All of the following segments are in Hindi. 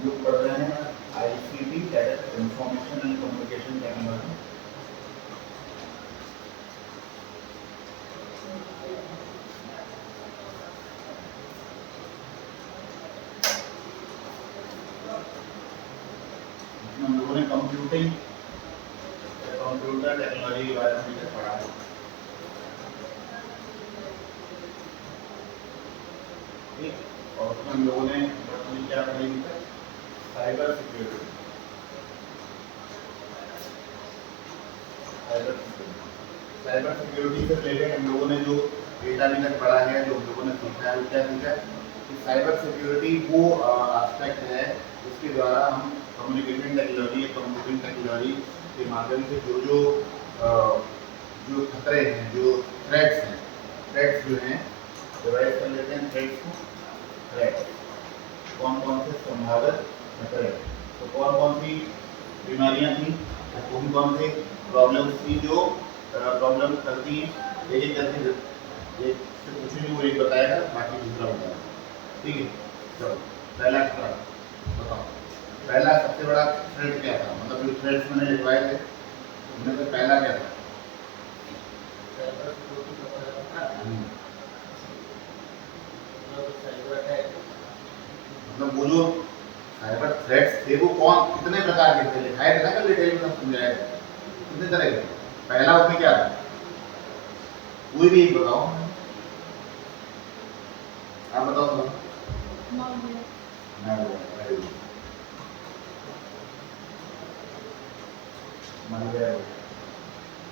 हम लोग पढ़ रहे हैं ICT, that is information and communication technology. हम लोगों ने कंप्यूटर टेक्नोलॉजी के बारे में पढ़ा है। ठीक, और उसमें हम लोगों ने क्या पढ़ेंगे, साइबर सिक्योरिटी। साइबर सिक्योरिटी से रिलेटेड हम लोगों ने जो डेटा अभी तक पढ़ा है, जो हम लोगों ने सीखा है, वो क्या सीखा है कि साइबर सिक्योरिटी वो एस्पेक्ट है जिसके द्वारा हम कम्युनिकेशन टेक्नोलॉजी या कंप्यूटिंग टेक्नोलॉजी के माध्यम से जो खतरे हैं, जो थ्रेट्स जो हैं डिवाइड कर लेते हैं। थ्रेट्स को, थ्रेट्स कौन कौन से संभावित खतरे, तो कौन कौन सी बीमारियां थी, कौन कौन से प्रॉब्लम्स थी जो प्रॉब्लम करती हैं, एक करके एक से कुछ नहीं, वो एक बताएगा, बाकी दूसरा बताएगा। ठीक है, चलो पहला खतरा बताओ। पहला सबसे बड़ा थ्रेट क्या था, मतलब जो थ्रेट्स मैंने लिखवाए थे उनमें से पहला क्या था? मतलब वो जो साइबर थ्रेट्स थे वो कौन कितने प्रकार के थे, लिखाए थे ना, कल डिटेल में समझाया था कितने तरह के। पहला उसमें क्या था, कोई भी एक बताओ, आप बताओ तो।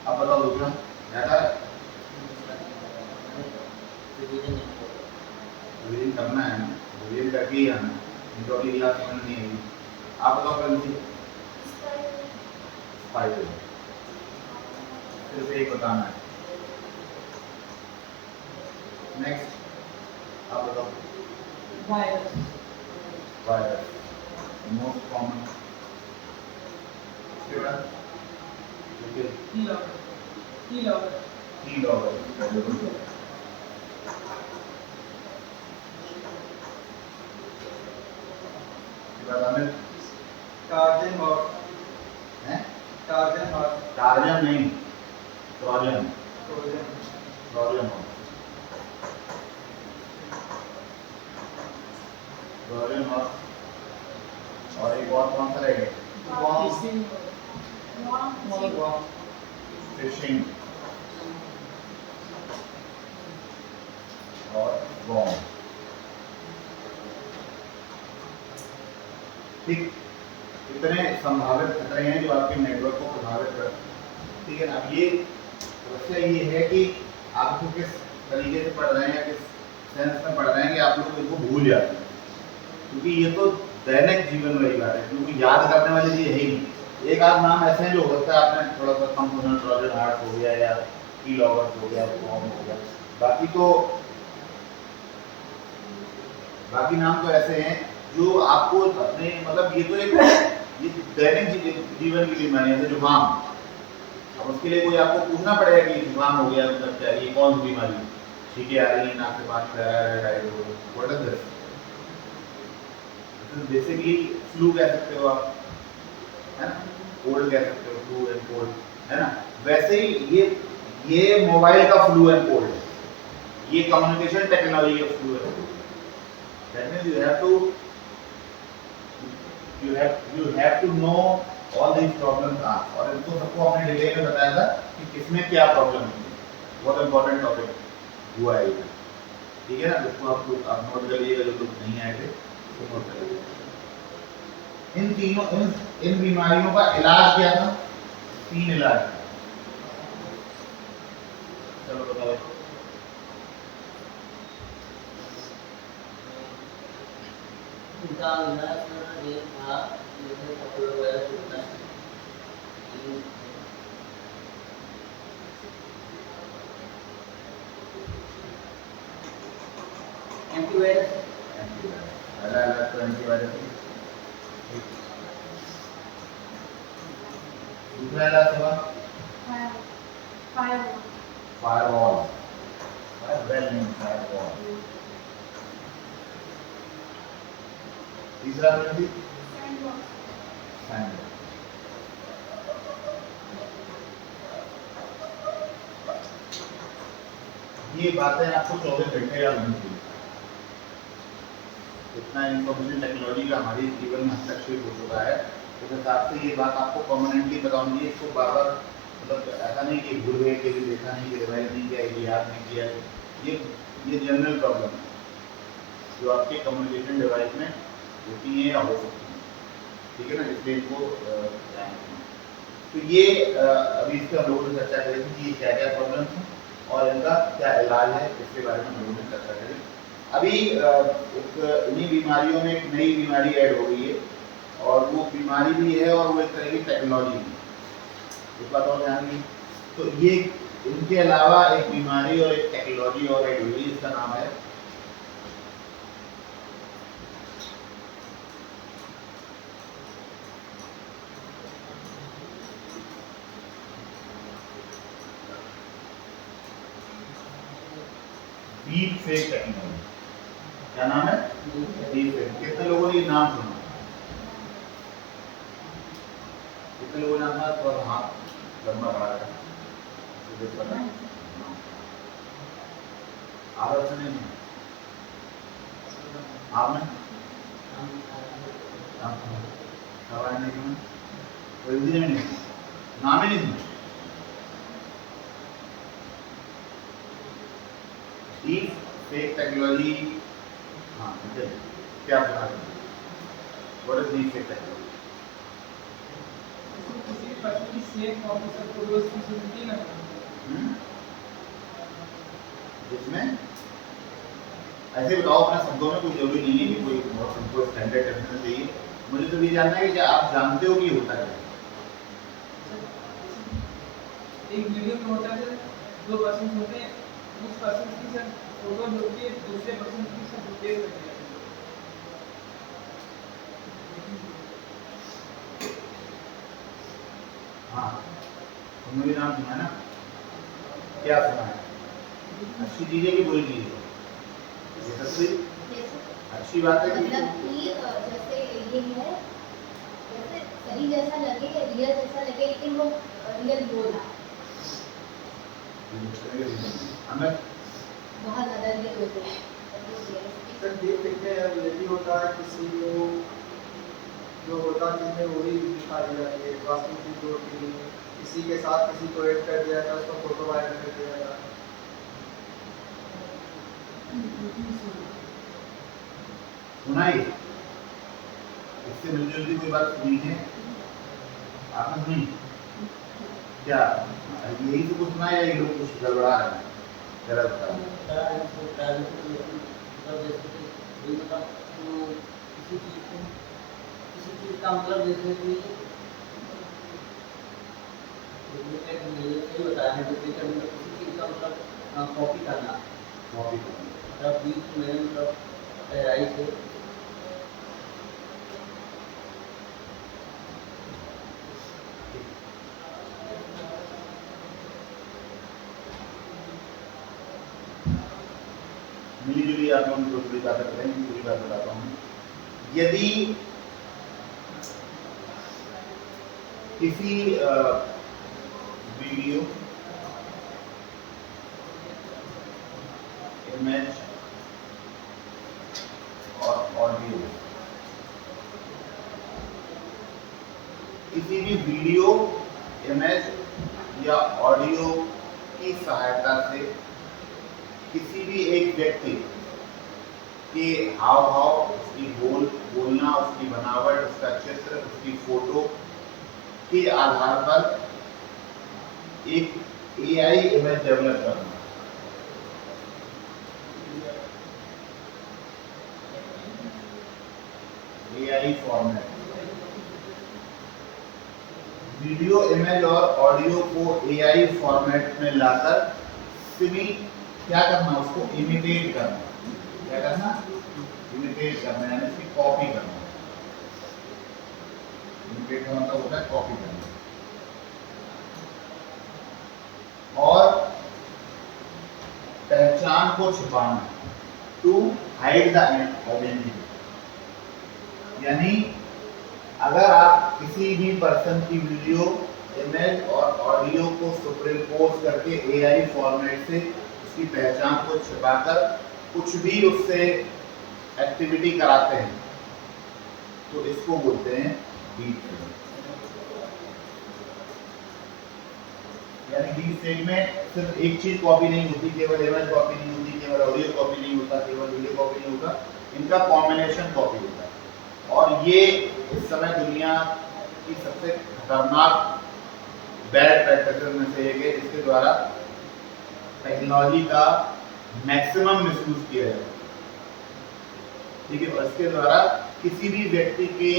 अब बताओ दूसरा क्या था? रिवीजन करना है ना, रिवीजन करके ही आना, नहीं तो अगली क्लास समझ नहीं आएगी। आप बताओ कल फाइव सिर्फ एक बताना है। नेक्स्ट आप बताओ। Virus, virus most common. उसके बाद टार्जन नहीं, ट्रोजन, ट्रोजन और एक और कौन सा रहेगा? फिशिंग और बॉम्ब। ठीक, इतने संभावित खतरे हैं जो आपके नेटवर्क को प्रभावित कर। ठीक है ना, अब ये समस्या ये है कि आपको किस तरीके से पढ़ रहे हैं, किस सेंस में पढ़ रहे हैं कि आप लोग इनको भूल जाते हैं, क्योंकि ये तो दैनिक जीवन वाली बात है, क्योंकि याद करने वाली चीज है ही नहीं। एक आध नाम ऐसे हैं जो हो सकता है आपने थोड़ा सा कंपोनेंट ट्रोजन हार्ट हो गया या कीलॉगर हो गया, बॉम्ब हो गया, बाकी नाम तो ऐसे हैं जो आपको अपने, मतलब ये तो एक ये दैनिक जीवन की बीमारी है, जुकाम। अब उसके लिए कोई आपको पूछना पड़ेगा कि जुकाम हो गया मतलब क्या, ये कौन सी बीमारी है, छींके आ रही है, नाक से पानी बह रहा है, diarrhoea, what is this? Basically flu कह सकते हो आप, है ना, कोल्ड कह सकते हो, फ्लू एंड कोल्ड, है ना। वैसे ही ये मोबाइल का फ्लू एंड कोल्ड है, ये कम्युनिकेशन टेक्नोलॉजी का flu and cold. That means you have to know all these problems are, और इनको सबको हमने डिटेल में बताया था कि किसमें क्या प्रॉब्लम है, बहुत इंपॉर्टेंट टॉपिक हुआ है ये। ठीक है ना, इसको आप नोट कर लीजिएगा, जो लोग नहीं आए थे तो नोट कर लीजिएगा। इन बीमारियों का इलाज क्या था? 3 इलाज। चलो बताओ। एंटीवायरस, पहला इलाज तो एंटीवायरस है। दूसरा इलाज होगा फायरवॉल, फायरवॉल। तीसरा सैंडबॉक्स। ये बातें आपको 24 घंटे याद होनी चाहिए। इतना इंफॉर्मेशन टेक्नोलॉजी का हमारे जीवन में हस्तक्षेप हो चुका है, उस हिसाब से ये बात आपको परमानेंटली बताऊंगी। इसको बार बार मतलब ऐसा नहीं कि भूल गए, कि देखा नहीं, कि रिवाइज नहीं किया, ये याद नहीं किया। ये जनरल प्रॉब्लम है जो आपके कम्युनिकेशन डिवाइस में होती है या हो सकती है, ठीक है ना, इसलिए इनको ध्यान रखना। तो ये अभी इसका हम लोगों ने चर्चा करी थी कि क्या क्या प्रॉब्लम है और इनका क्या इलाज है, इसके बारे में हम लोगों ने चर्चा करी। अभी एक इन्हीं बीमारियों में एक नई बीमारी ऐड हो गई है, और वो बीमारी भी है और वो एक तरह की टेक्नोलॉजी भी, इस बात और ध्यान दी। तो ये इनके अलावा एक बीमारी और एक टेक्नोलॉजी और ऐड हुई, इसका नाम है डीप फेक टेक्नोलॉजी। क्या नाम है? Deep fake. कितने लोगों ने ये नाम सुना? कितने लोगों ने नाम सुना? तो हाथ लंबा खड़ा है, मुझे पता है। आवाज नहीं है आपने सवाल नहीं सुना, कोई भी नहीं, नाम ही नहीं सुना। डीप फेक टेक्नोलॉजी, हाँ क्या बता रहे हैं? What is deep fake technology? किसी पर्सन की सेफ ऑफिसर को रोज की सुनती ना, जिसमें ऐसे बताओ अपने शब्दों में, कोई जरूरी नहीं है कि कोई बहुत सिंपल स्टैंडर्ड डेफिनेशन चाहिए। मुझे तो ये जानना है कि आप जानते हो कि होता है। एक वीडियो में होता है, दो पर्सन होते हैं, उस पर्सन की सर फोटो होती है, दूसरे पर्सन की सब देख सकते हैं। हाँ, तुमने भी नाम सुना है ना? क्या सुना है? अच्छी चीजें की बुरी चीजें? ये सबसे अच्छी बात है मतलब कि जैसे ये है, जैसे सही जैसा लगे, रियल जैसा लगे, लेकिन वो रियल बोला हमें बहुत ज्यादा रियल होते हैं। सर देख सकते हैं यदि होता है किसी को जो होता चीज़ में वही दिखा दी जाती है, वास्तविक चीज़ जो होती है किसी के साथ किसी को ऐड कर दिया जाता है, उसको फोटो वायरल कर दिया जाता है। सुनाई, इससे मिलती जुलती कोई बात सुनी है आपने? सुनी क्या? यही तो कुछ सुना है, ये लोग कुछ गड़बड़ा रहे हैं, गलत कर रहे हैं। किसी चीज का मतलब जैसे कि डुप्लीकेट नहीं बताया है, डुप्लीकेट मतलब किसी चीज का मतलब कॉपी करना, कॉपी करना, मतलब बीच में मतलब गहराई से मिली जुली आप लोगों को पूरी बात करेंगे, पूरी बात बताता हूँ। यदि किसी वीडियो, इमेज और ऑडियो, किसी भी वीडियो, इमेज या ऑडियो की सहायता से किसी भी एक व्यक्ति के हाव भाव, उसकी बोलना, उसकी बनावट, उसका चित्र, उसकी फोटो के आधार पर एक एआई इमेज डेवलप करना। एआई फॉर्मेट, वीडियो, इमेज और ऑडियो को एआई फॉर्मेट में लाकर सिर्फ क्या करना, उसको इमिटेट करना। क्या करना? इमिटेट करना, यानी उसकी कॉपी करना। इमिटेट का मतलब होता है कॉपी करना। और पहचान को छुपाना, टू हाइड द आइडेंटिटी, यानी अगर आप किसी भी पर्सन की वीडियो, इमेज और ऑडियो को सुपरइम्पोज करके एआई फॉर्मेट से उसकी पहचान को छिपाकर कुछ भी उससे एक्टिविटी कराते हैं तो इसको बोलते हैं डीप फेक। यानी डीप फेक में सिर्फ एक चीज कॉपी नहीं होती, केवल इमेज कॉपी नहीं होती, केवल ऑडियो कॉपी नहीं होता, केवल वीडियो कॉपी नहीं होता, इनका कॉम्बिनेशन कॉपी होता है। और ये इस समय दुनिया की सबसे खतरनाक बैड प्रैक्टिसेस में से एक है, जिसके द्वारा टेक्नोलॉजी का मैक्सिमम मिसयूज किया जाता है। ठीक है, और इसके द्वारा किसी भी व्यक्ति के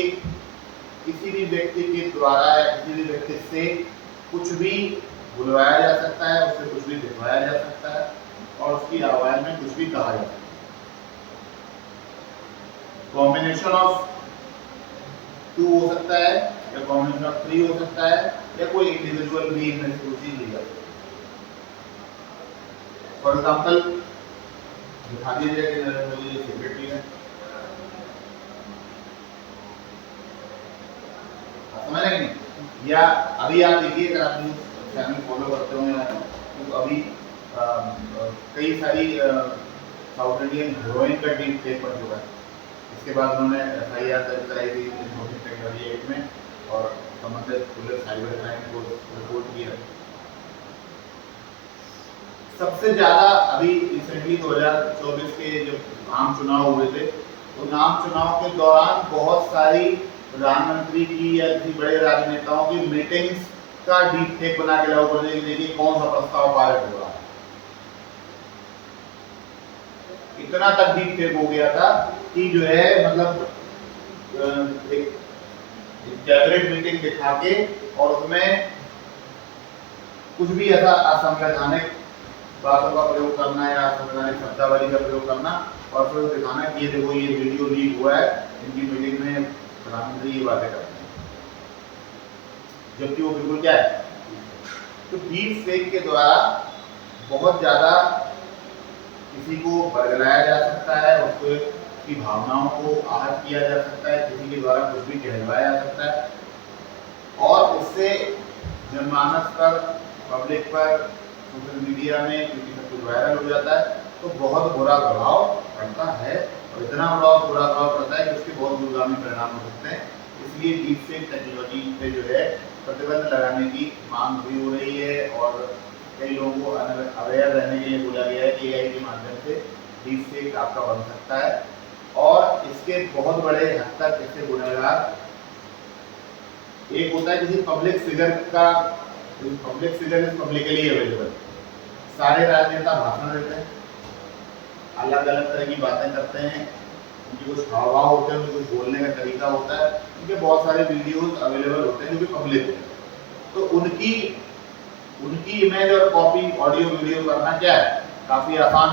द्वारा या किसी भी व्यक्ति से कुछ भी बुलवाया जा सकता है, उससे कुछ भी दिखवाया जा सकता है और उसकी आवाज में कुछ भी कहा जा सकता है। कॉम्बिनेशन ऑफ 2 हो सकता है या कॉम्बिनेशन ऑफ 3 हो सकता है या कोई इंडिविजुअल भी इनमें से कुछ ही लिया। फॉर एग्जाम्पल दिखा दीजिए कि नरेंद्र मोदी जी सेक्रेटरी है, समझ रहे नहीं? या अभी आप देखिए, अगर आप न्यूज चैनल फॉलो करते हो तो अभी कई सारी साउथ इंडियन हीरोइन का डीप फेक बन चुका है। इसके बाद उन्होंने FIR दर्ज कराई थी इंफॉर्मेशन टेक्नोलॉजी एक्ट में और संबंधित पुलिस साइबर क्राइम को रिपोर्ट किया। सबसे ज्यादा अभी रिसेंटली 2024 के जब आम चुनाव हुए थे, तो आम चुनाव के दौरान बहुत सारी प्रधानमंत्री की या किसी बड़े राजनेताओं की मीटिंग्स का डीप फेक बना के लाओ कर देखिए कौन सा प्रस्ताव पारित हो रहा है। इतना तक डीप फेक हो गया था कि जो है मतलब एक कैबिनेट मीटिंग दिखा के और उसमें कुछ भी ऐसा असंवैधानिक बातों का प्रयोग करना या असंवैधानिक शब्दावली का प्रयोग करना और फिर दिखाना कि ये देखो ये वीडियो लीक हुआ है, इनकी मीटिंग में प्रधानमंत्री ये बातें करते हैं, जबकि वो बिल्कुल क्या है। तो डीप फेक के द्वारा बहुत ज्यादा किसी को बरगलाया जा सकता है, उसको की भावनाओं को आहत किया जा सकता है, किसी के द्वारा कुछ भी कहलवाया जा सकता है और उससे जनमानस पर, पब्लिक पर, सोशल मीडिया में क्योंकि सब कुछ वायरल हो जाता है तो बहुत बुरा प्रभाव पड़ता है और इतना बुरा प्रभाव पड़ता है कि उसके बहुत दूरगामी परिणाम हो सकते हैं। इसलिए डीप फेक टेक्नोलॉजी पे जो है प्रतिबंध लगाने की मांग भी हो रही है और कई लोगों को अवेयर रहने के लिए बोला गया है कि AI के माध्यम से डीप फेक आपका बन सकता है और इसके बहुत बड़े हद तक इससे गुनहगार एक होता है किसी पब्लिक फिगर का। Public figure is publicly available. सारे राजनेता भाषण देते हैं, अलग अलग तरह की बातें करते हैं, उनके कुछ हाव भाव होते हैं, उनके कुछ बोलने का तरीका होता है, उनके बहुत सारे वीडियोस अवेलेबल होते हैं जो कि पब्लिक है। तो उनकी इमेज और कॉपी ऑडियो वीडियो करना क्या है, काफी आसान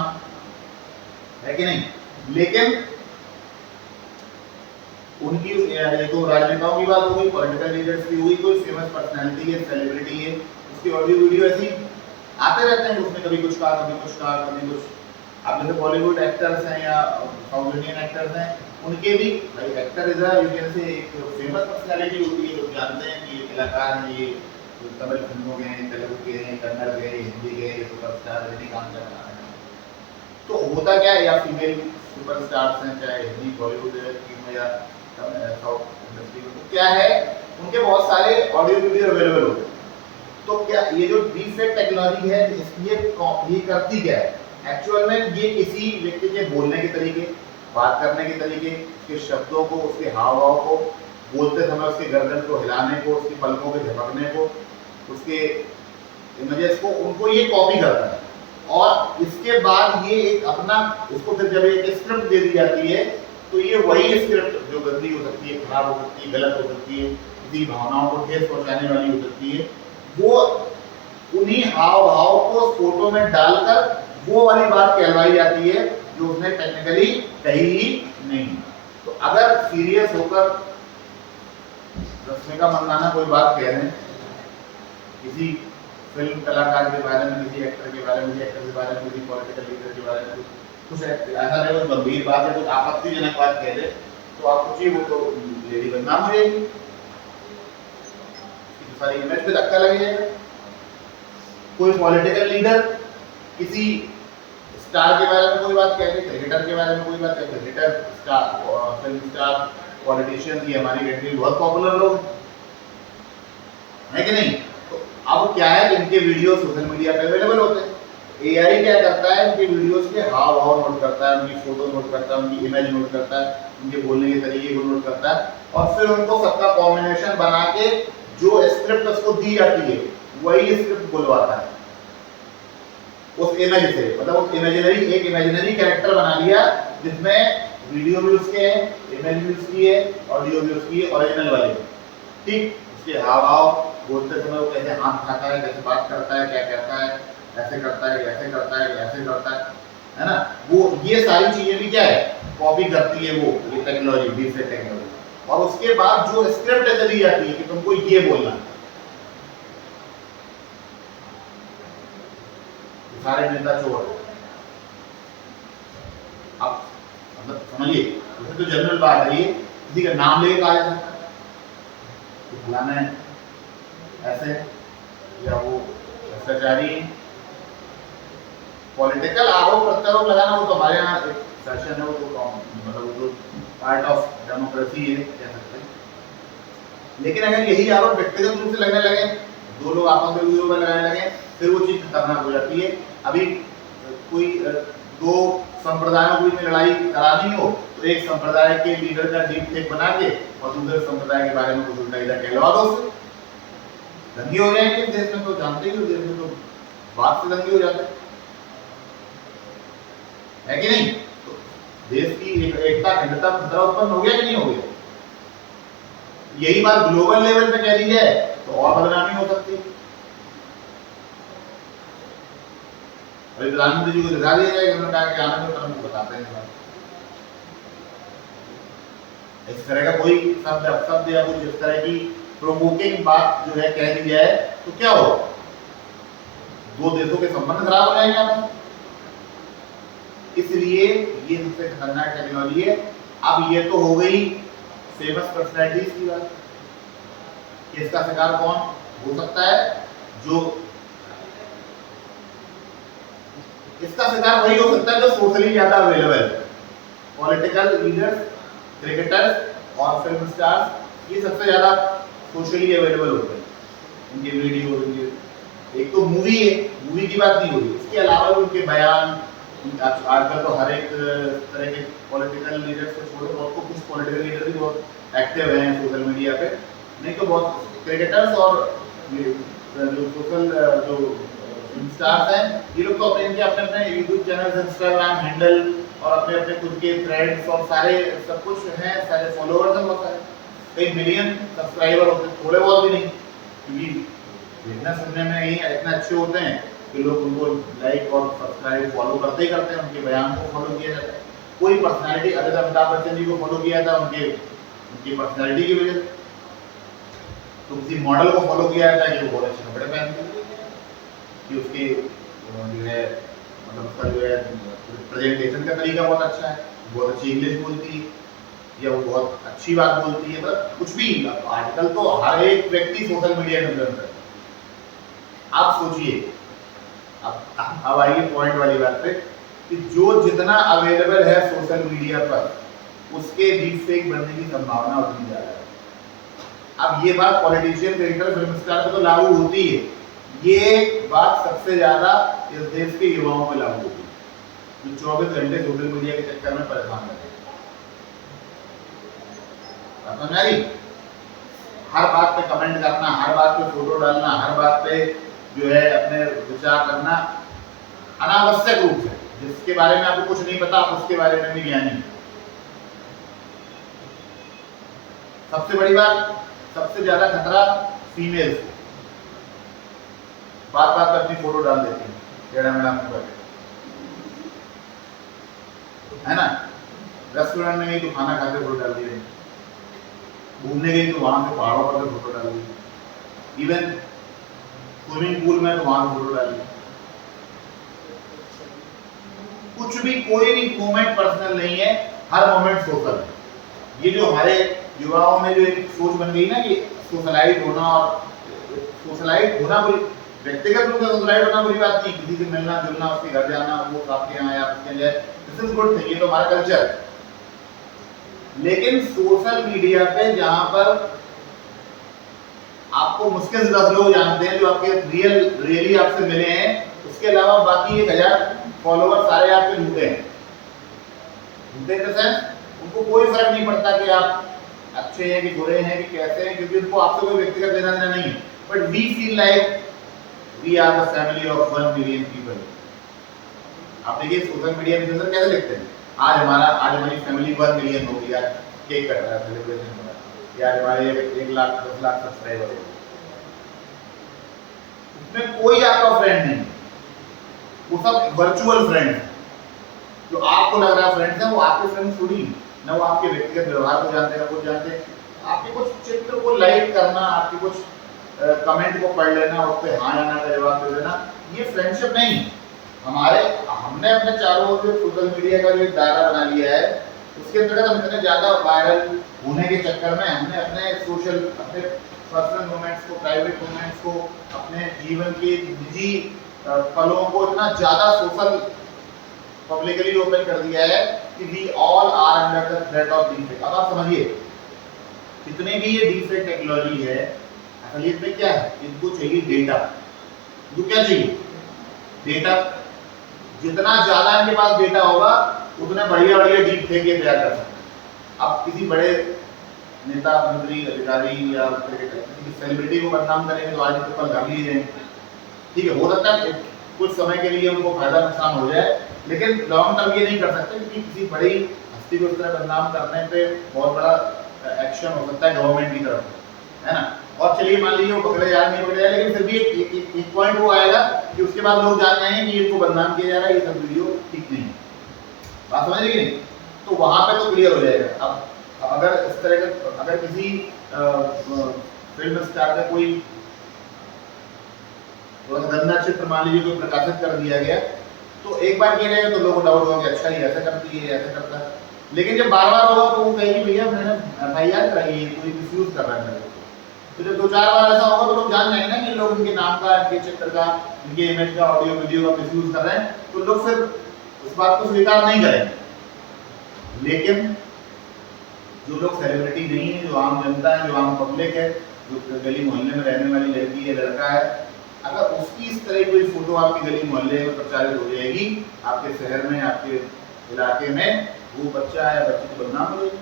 है कि नहीं। लेकिन उनकी ये तो राजनेताओं की बात हो गई, पॉलिटिकल लीडर्स की हुई, कोई फेमस पर्सनैलिटी है, सेलिब्रिटी है, उसकी ऑडियो वीडियो ऐसी आते रहते हैं, उसने कभी कुछ कहा, कभी कुछ कहा, कभी कुछ। अब जैसे बॉलीवुड एक्टर्स हैं या साउथ इंडियन एक्टर्स हैं, उनके भी भाई actor is you can say एक फेमस पर्सनैलिटी होती है, लोग जानते हैं कि ये कलाकार हैं, ये तमिल फिल्मों के हैं, तेलुगु के हैं, कन्नड़ के, हिंदी के, सुपरस्टार रजनीकांत का रहा है। तो होता क्या है, या फीमेल सुपरस्टार्स हैं, चाहे हिंदी बॉलीवुड की या साउथ इंडस्ट्री में, तो क्या है उनके बहुत सारे ऑडियो वीडियो अवेलेबल होते हैं। तो क्या ये जो डीप फेक टेक्नोलॉजी है ये करती क्या है एक्चुअल में, ये किसी व्यक्ति के बोलने के तरीके, बात करने के तरीके, उसके शब्दों को, उसके हाव भाव को, बोलते समय उसके गर्दन को हिलाने को, उसकी पलकों के झपकने को, उसके इमेजेस को, उनको ये कॉपी करता है और इसके बाद ये एक अपना इसको फिर जब एक स्क्रिप्ट दे दी जाती है तो ये वही स्क्रिप्ट जो गंदी हो सकती है, खराब हो सकती है, गलत हो सकती है, किसी भावनाओं को ठेस पहुंचाने वाली हो सकती है, वो उन्हीं हाव भाव को फोटो में डालकर वो वाली बात कहलवाई जाती है जो उसने टेक्निकली कही ही नहीं। तो अगर सीरियस होकर रश्मिका मंदाना कोई बात कह रहे हैं किसी फिल्म कलाकार के बारे में, किसी एक्टर के बारे में, किसी एक्टर के बारे में, किसी पॉलिटिकल लीडर के बारे में, कुछ ऐसा नहीं, कुछ गंभीर बात है, कुछ आपत्तिजनक बात कह दे, तो आप सोचिए वो तो लेडी बदनाम हो जाएगी, तो सारी इमेज पे धक्का लग जाएगा। कोई पॉलिटिकल लीडर किसी स्टार के बारे में कोई बात कहते, क्रिकेटर के बारे में कोई बात कहते, cricketer, star, film star, politician, ये हमारी कंट्री में बहुत पॉपुलर लोग है कि नहीं। तो अब क्या है कि इनके वीडियो सोशल मीडिया पे अवेलेबल होते हैं। एआई क्या करता है, उनके वीडियोस के हाव भाव नोट करता है, उनकी फोटो नोट करता है, उनकी इमेज नोट करता है, उनके बोलने के तरीके को नोट करता है, और फिर उनको सबका कॉम्बिनेशन बना के जो स्क्रिप्ट उसको दी जाती है वही स्क्रिप्ट बुलवाता है उस इमेज से। मतलब उस एक इमेजिनरी कैरेक्टर बना लिया जिसमें वीडियो भी उसके है, इमेज भी उसकी है, ऑडियो भी उसकी है, ओरिजिनल वाले, ठीक। उसके हाव भाव, बोलते समय वो कैसे हाथ उठाता है, कैसे बात करता है, क्या कहता है, ऐसे करता है, ऐसे करता है, ऐसे करता है ना। वो ये सारी चीजें भी क्या है, कॉपी करती है वो, ये टेक्नोलॉजी, डीप फेक टेक्नोलॉजी। और उसके बाद जो स्क्रिप्ट ऐसे दी जाती है कि तुमको ये बोलना है, सारे नेता चोर। अब मतलब समझिए, तो जनरल बात है, ये किसी का नाम लेके कहा जाता है तो फलाना है ऐसे, या वो भ्रष्टाचारी, पॉलिटिकल आरोप प्रत्यारोप लगाना, वो तो हमारे यहाँ एक सेशन है, वो तो मतलब वो तो पार्ट ऑफ डेमोक्रेसी है, कह सकते हैं। लेकिन अगर यही आरोप व्यक्तिगत रूप से लगने लगे, दो लोग आपस में वीडियो में लगाने लगे, फिर वो चीज खतरनाक हो जाती है। अभी कोई दो संप्रदायों के बीच में लड़ाई करानी हो तो एक संप्रदाय के लीडर का डीप फेक बना के और दूसरे संप्रदाय के बारे में कुछ उल्टा सीधा कहलवा दो, उससे दंगे हो जाएंगे इस देश में। तो जानते ही हो, देश में तो बात से दंगे हो जाते है कि नहीं। तो देश की एकता, अखंडता, खतरा उत्पन्न हो गया कि नहीं हो गया। यही बात ग्लोबल लेवल पे कह दी जाए तो और बदनामी हो सकती है। अभी प्रधानमंत्री जी को दिखा दिया जाए, उन्होंने कहा कि आने में तुरंत बताते हैं। इस तरह का कोई शब्द, अपशब्द या कुछ इस तरह की प्रोवोकिंग बात जो है कह दी जाए तो क्या हो, दो देशों के संबंध खराब हो जाएंगे आपस। इसलिए ये सबसे खतरनाक टेक्नोलॉजी है। अब ये तो हो गई फेमस पर्सनैलिटीज की बात, कि इसका शिकार कौन हो सकता है, जो इसका शिकार वही हो सकता है जो सोशली ज्यादा अवेलेबल है। पॉलिटिकल लीडर्स, क्रिकेटर्स और फिल्म स्टार्स, ये सबसे ज्यादा सोशली अवेलेबल होते हैं। इनके वीडियो, एक तो मूवी है, मूवी की बात नहीं हो रही, इसके अलावा भी उनके बयान, आजकल तो हर एक तरह के पॉलिटिकल लीडर्स को छोड़ो, तो कुछ पॉलिटिकल लीडर भी बहुत एक्टिव हैं सोशल मीडिया पे, नहीं तो बहुत क्रिकेटर्स और जो सोशल जो स्टार्स हैं, ये लोग तो अपने अपने यूट्यूब चैनल, इंस्टाग्राम हैंडल और अपने अपने खुद के थ्रेड्स और सारे सब कुछ हैं, सारे फॉलोअर्स हैं, बहुत सारे, कई मिलियन सब्सक्राइबर होते हैं, थोड़े बहुत भी नहीं, क्योंकि देखना सुनने में ही इतने अच्छे होते हैं कि लोग उनको लाइक और सब्सक्राइब फॉलो करते ही करते हैं, उनके बयान को फॉलो किया जाता है। कोई पर्सनैलिटी, अगर अमिताभ बच्चन जी को फॉलो किया था उनकी पर्सनैलिटी की वजह से, तो किसी मॉडल को फॉलो किया जाता है कि वो बहुत अच्छे कपड़े पहनते हैं, कि उसके जो है मतलब उसका जो है प्रेजेंटेशन का तरीका बहुत अच्छा है, बहुत अच्छी इंग्लिश बोलती है, या वो बहुत अच्छी बात बोलती है, मतलब कुछ भी। आजकल तो हर एक व्यक्ति सोशल मीडिया के अंदर है। आप सोचिए, अब आइए पॉइंट वाली बात पे, कि जो जितना अवेलेबल है सोशल मीडिया पर, उसके डीप फेक बनने की संभावना उतनी ज्यादा है। अब ये बात पॉलिटिशियन, क्रिकेटर, फिल्म स्टार पे तो लागू होती है, ये बात सबसे ज्यादा इस देश के युवाओं पे लागू होती है, जो 24 घंटे सोशल मीडिया के चक्कर में परेशान रहते हैं। समझ आई? हर बात पे कमेंट करना, हर बात पे फोटो डालना, हर बात पे जो है अपने विचार करना अनावश्यक रूप से, जिसके बारे में आपको कुछ नहीं पता, आप उसके बारे में भी ज्ञानी। सबसे बड़ी बात, सबसे ज्यादा खतरा फीमेल्स, बात बात पे अपनी फोटो डाल देती है, टेढ़ा मेढ़ा मुंह करके, है ना। रेस्टोरेंट में गई तो खाना खाते फोटो डाल दी, घूमने गई तो वहां से पहाड़ों पर फोटो डाल दी, इवन स्विमिंग पूल में तो वहां फोटो डाल दी। कुछ भी, कोई भी मोमेंट पर्सनल नहीं है, हर मोमेंट सोशल है। ये जो हमारे युवाओं में जो एक सोच बन गई ना कि सोशलाइट होना बुरी, व्यक्तिगत रूप से सोशलाइट होना बुरी बात नहीं, किसी से मिलना जुलना, उसके घर जाना, वो आपके यहाँ या उसके लिए, दिस इज गुड थिंग, ये तो हमारा कल्चर। लेकिन सोशल मीडिया पे जहां पर आपको मुश्किल से 10 लोग जानते हैं जो आपके रियली आपसे मिले हैं, उसके अलावा बाकी 1000 फॉलोवर सारे आपके झूठे हैं। झूठे इन द सेंस उनको कोई फर्क नहीं पड़ता कि आप अच्छे हैं कि बुरे हैं कि कैसे हैं, क्योंकि उनको आपसे कोई व्यक्तिगत लेना देना नहीं है। But we feel like we are the family of 1 million people. आप देखिए सोशल मीडिया इन्फ्लुएंसर कैसे लिखते हैं, आज हमारी फैमिली 1 मिलियन हो गई, आज केक कट रहा है, सेलिब्रेशन हो रहा है, या हमारे 1 लाख 10 लाख सब्सक्राइबर हो गए। उसमें कोई आपका फ्रेंड नहीं, वो सब वर्चुअल फ्रेंड है। जो आपको लग रहा है फ्रेंड्स है, वो आपके फ्रेंड्स थोड़ी हैं, ना वो आपके व्यक्तिगत व्यवहार को जानते हैं, कुछ जानते हैं। आपके कुछ चित्र को लाइक करना, आपके कुछ कमेंट को पढ़ लेना, उस पर हाँ या ना का जवाब दे देना, ये फ्रेंडशिप नहीं। हमने अपने चारों ओर जो सोशल मीडिया का जो एक दायरा बना लिया है, उसके अंतर्गत हम इतने ज्यादा वायरल होने के चक्कर में हमने अपने पर्सनल मोमेंट्स को, प्राइवेट मोमेंट्स को, अपने जीवन के निजी पलों को इतना ज्यादा सोशल पब्लिकली ओपन कर दिया है कि we all are under the threat of deepfake. अब आप समझिए, कितने भी ये डीफेक टेक्नोलॉजी है, असलियत में क्या है, इनको चाहिए डेटा। इनको क्या चाहिए? डेटा। जितना ज्यादा इनके पास डेटा होगा, उतने बढ़िया बढ़िया डीफेक ये तैयार कर सकते हैं। अब किसी बड़े नेता, मंत्री, अधिकारी या किसी सेलिब्रिटी को बदनाम करेंगे तो आज तो कल कर लिए जाएंगे, ठीक है। हो सकता है कुछ समय के लिए उनको फायदा नुकसान हो जाए, लेकिन लॉन्ग टर्म ये नहीं कर सकते, क्योंकि किसी बड़ी हस्ती को इस तरह बदनाम करने पे बहुत बड़ा एक्शन हो सकता है गवर्नमेंट की तरफ से, है ना। और चलिए मान लीजिए वो पकड़े जाए, नहीं पकड़े जाए, लेकिन फिर भी एक पॉइंट वो आएगा कि उसके बाद लोग जान जाएंगे कि इनको बदनाम किया जा रहा है, ये सब वीडियो ठीक नहीं है। बात समझ रही नहीं? तो वहां पे तो क्लियर हो जाएगा। अब अगर इस तरह का, अगर किसी फिल्म स्टार का कोई गंदा चित्र मान लीजिए कोई प्रकाशित कर दिया गया, तो एक बार किया जाएगा तो लोगों को डाउट होगा कि अच्छा ये ऐसा करती है, ऐसा करता है। लेकिन जब बार बार होगा तो वो कहेगी भैया मैंने FIR कराई है, कोई मिसयूज कर रहा है मेरे को। तो जब 2-4 बार ऐसा होगा तो लोग जान जाएंगे ना कि लोग इनके नाम का, इनके चित्र का, इनके इमेज का, ऑडियो वीडियो का मिसयूज कर रहे हैं, तो लोग फिर उस बात को स्वीकार नहीं करेंगे। लेकिन जो लोग सेलिब्रिटी नहीं है, जो आम जनता है, जो आम पब्लिक है, जो गली मोहल्ले में रहने वाली लड़की है, लड़का है, अगर उसकी इस तरह कोई फोटो आपकी गली मोहल्ले में प्रचारित हो जाएगी, आपके शहर में, आपके इलाके में, वो बच्चा या बच्ची को बदनाम हो जाएगी।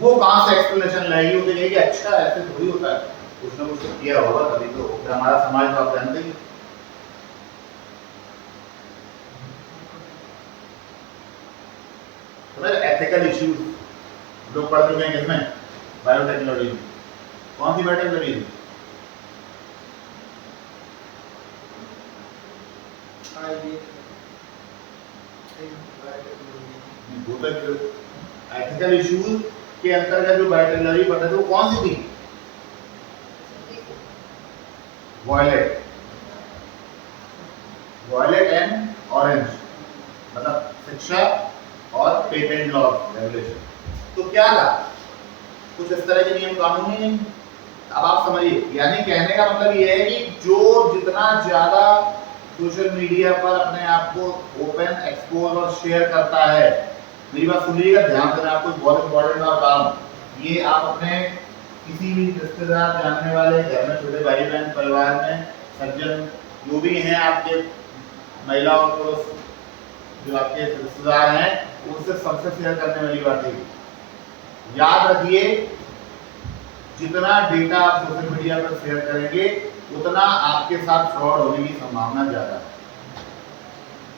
वो कहां से एक्सप्लेनेशन लाएगी? वो कहेगी अच्छा ऐसे थोड़ी होता है, कुछ ना कुछ तो किया होगा तभी तो। हमारा समाज तो आप जानते ही। एथिकल इश्यूज लोग पढ़ चुके हैं किसमें? बायोटेक्नोलॉजी में। कौन सी बायोटेक्नोलॉजी? एथिकल इश्यूज के अंतर्गत जो बायोटेक्नोलॉजी पढ़ रहे थे वो कौन सी थी? वॉयलेट एंड ऑरेंज, मतलब शिक्षा और पेटेंट लॉ रेगुलेशन। तो क्या था? कुछ इस तरह के नियम कानून ही नहीं। अब आप समझिए, यानी कहने का मतलब ये है कि जो जितना ज्यादा सोशल मीडिया पर अपने आप को ओपन, एक्सपोज और शेयर करता है, मेरी बात सुनिएगा ध्यान से, आपको बहुत इंपॉर्टेंट और काम, ये आप अपने किसी भी रिश्तेदार, जानने वाले, घर में छोटे भाई बहन, परिवार में सज्जन जो भी हैं, आपके महिला और पुरुष जो आपके रिश्तेदार हैं, उनसे सबसे शेयर करने वाली बात है। याद रखिए, जितना डेटा आप सोशल मीडिया पर शेयर करेंगे, उतना आपके साथ फ्रॉड होने की संभावना ज्यादा है।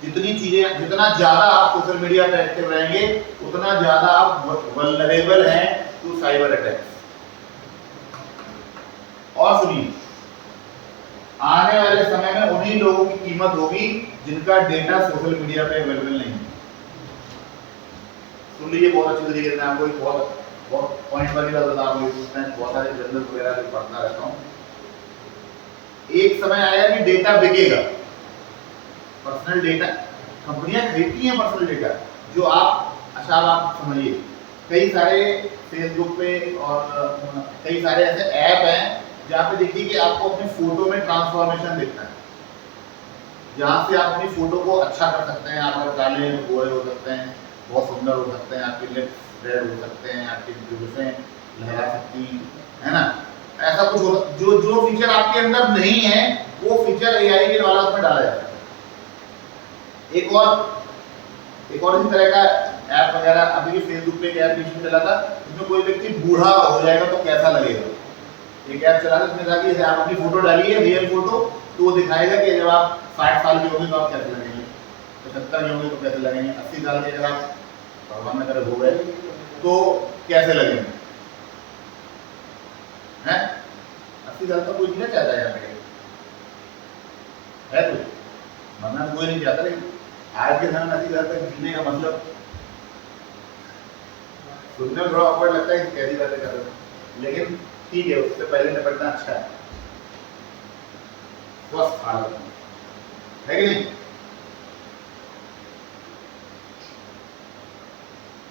जितना ज्यादा आप सोशल मीडिया पर एक्टिव रहेंगे, उतना ज्यादा आप वल्नरेबल हैं टू साइबर अटैक्स। और सुनिए, आने वाले समय में उन्हीं लोगों की कीमत होगी जिनका डेटा सोशल मीडिया पे अवेलेबल नहीं है। सुन लीजिए बहुत अच्छी तरीके से, आपको एक बहुत पॉइंट वाली बात बता रहा हूँ, मैं बहुत सारे जर्नल वगैरह भी पढ़ता रहता हूँ। एक समय आएगा कि डेटा बिकेगा, पर्सनल डेटा, कंपनियां खरीदती हैं पर्सनल डेटा, जो आप अच्छा अब आप समझिए, कई सारे फेसबुक पे और कई सारे ऐसे ऐप हैं जहाँ पे देखिए कि आपको अपनी फोटो में ट्रांसफॉर्मेशन दिखता है, जहाँ से आप अपनी फोटो को अच्छा कर सकते हैं। आप अगर काले गोरे हो सकते हैं, बहुत सुंदर हो सकते हैं, आपके लिप्स रेड हो सकते हैं, आपकी जुल्फें लहरा सकती हैं, है ना। ऐसा कुछ हो, जो जो फीचर आपके अंदर नहीं है वो फीचर एआई के द्वारा उसमें डाला जाता है। एक और इसी तरह का ऐप वगैरह, अभी फेसबुक पे एक ऐप बीच में चला था जिसमें कोई व्यक्ति बूढ़ा हो जाएगा तो कैसा लगेगा। एक ऐप चला था जिसमें था कि जैसे आप अपनी फोटो डालिए, रियल फोटो, तो वो दिखाएगा कि जब आप 60 साल के होंगे तो आप कैसे लगेंगे, 75 के होंगे तो कैसे लगेंगे, 80 साल के अगर आप भगवान न करे हो गए तो कैसे लगेंगे, हैं। 80 साल तक कोई जीना चाहता है यहाँ पे, है कोई? मरना कोई नहीं चाहता, लेकिन आज के समय में 80 साल तक जीने का मतलब सुनने में थोड़ा awkward लगता है कि कैसी बातें कर रहे हैं, लेकिन ठीक है, उससे पहले निपटना अच्छा है, स्वस्थ हालत में, है कि नहीं।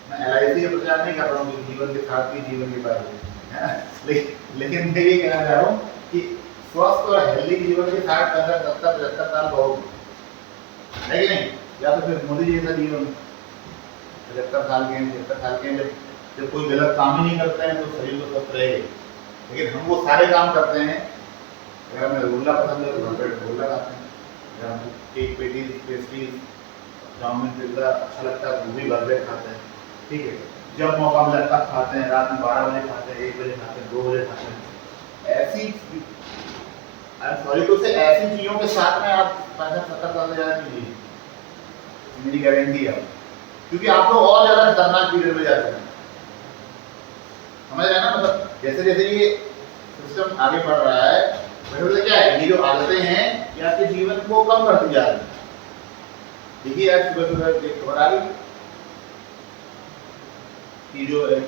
मैं LIC का प्रचार नहीं कर रहा हूँ कि जीवन के साथ भी जीवन के बाद भी, लेकिन मैं ये कहना चाह रहा हूँ कि स्वस्थ और हेल्दी जीवन के 60, 65, 70, 75 साल बहुत है कि नहीं। या तो फिर मोदी जी जैसा जीवन 75 साल के, 76 साल के, जब कोई गलत काम ही नहीं करते हैं तो शरीर तो स्वस्थ रहेगा, लेकिन हम वो सारे काम करते हैं। अगर हमें रसगुल्ला पसंद है तो घर पे रसगुल्ला खाते हैं, अगर हमको cake, patties, pastries, chow mein, pizza अच्छा लगता है तो वो भी भर खाते हैं, ठीक है। जब मौका मिला तब खाते हैं, रात में 12 बजे खाते हैं, 1 बजे खाते हैं, 2 बजे खाते हैं। ऐसी सॉरी तो से ऐसी चीज़ों के साथ में आप 65-70 साल से ज़्यादा कीजिए, मेरी गारंटी है, क्योंकि आप लोग और ज़्यादा खतरनाक पीरियड में जा सकते हैं, समझ रहे हैं ना। मतलब जैसे जैसे ये सिस्टम आगे बढ़ रहा है, मतलब क्या है, ये जो आदतें हैं ये आपके जीवन को कम करती जा रही है। देखिए आज सुबह सुबह एक खबर आ गई कि जो एक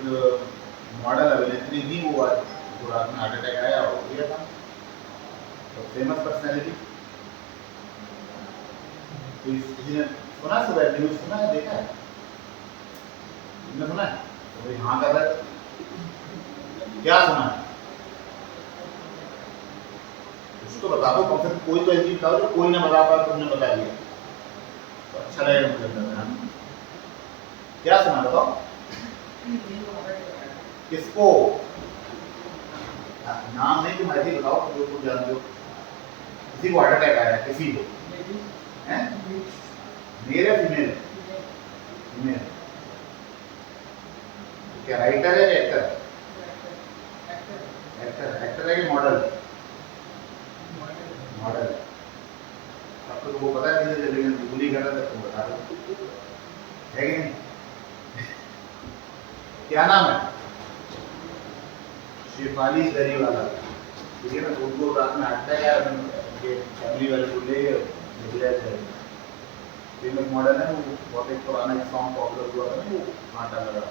मॉडल अभिनेत्री थी वो आज जो रात में हार्ट अटैक आया हो गया था, तो फेमस पर्सनैलिटी। तो किसी ने सुना, सुबह न्यूज सुना है, देखा है, तुमने सुना है? तो भाई हाँ कर रहे, क्या सुना है उसको बता दो, कम से कम कोई तो ऐसी बताओ जो कोई ना बता पाए, तुमने बता दिया तो अच्छा लगेगा मुझे। क्या सुना बताओ, किसको? नाम नहीं, तुम ऐसे बताओ जो तुम जानते हो। किसी को हार्ट अटैक आया है, किसी को हैं? मेल है फीमेल? फीमेल। क्या राइटर है एक्टर? एक्टर है कि मॉडल? मॉडल। आपको तो वो पता है किसी से, लेकिन गूगली कर रहा था तुम बता दो, है कि नहीं? क्या नाम है? शेफाली जरीवाला, ठीक है ना। तो उनको रात में हार्ट अटैक आया, उनके फैमिली वाले बोले निकले थे, फेमस मॉडल है वो, बहुत एक पुराना एक सॉन्ग पॉपुलर हुआ था ना वो, कांटा लगा,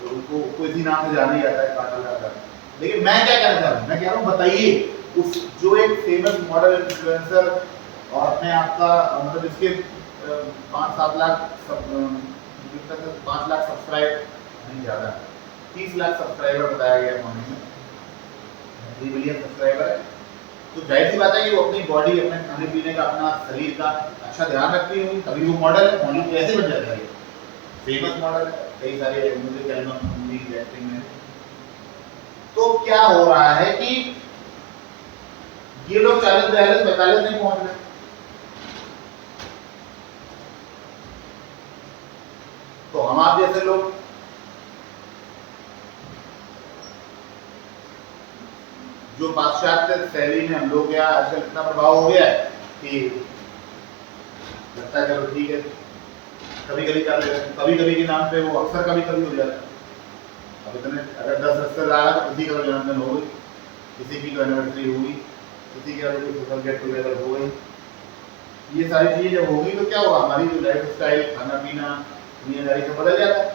तो उनको इसी नाम से जाना ही जाता है, कांटा लगा। लेकिन मैं क्या कहना चाह रहा हूँ, मैं कह रहा हूँ बताइए उस जो एक फेमस मॉडल इन्फ्लुएंसर और अपने आपका मतलब इसके 5-7 लाख 5 लाख सब्सक्राइब नहीं, ज़्यादा 30 लाख सब्सक्राइबर बताया गया मॉर्निंग में, 3 मिलियन सब्सक्राइबर है। तो जाहिर सी बात है कि वो अपनी बॉडी, अपने खाने पीने का, अपना शरीर का अच्छा ध्यान रखती होंगी, तभी वो मॉडल है। मॉडल कैसे बन जाता है, फेमस मॉडल है, कई सारे म्यूजिक एल्बम, मूवीज, एक्टिंग में। तो क्या हो रहा है कि ये लोग 40, 42, 45 नहीं पहुंच रहे, तो हम आप जैसे लोग जो पाश्चात्य शैली में हम लोग, या आजकल इतना प्रभाव हो गया है कि लगता है चलो ठीक है, कभी कभी कर लेते हैं, कभी कभी के नाम पे वो अक्सर कभी कभी हो जाता है। अब इतने अगर 10 रिश्तेदार आया तो किसी का जन्मदिन हो गई, किसी की तो एनिवर्सरी होगी, किसी के कोई सोशल गेट टुगेदर हो गई, ये सारी चीजें जब होगी तो क्या होगा, हमारी जो लाइफ स्टाइल, खाना पीना, दुनियादारी से बदल जाता है।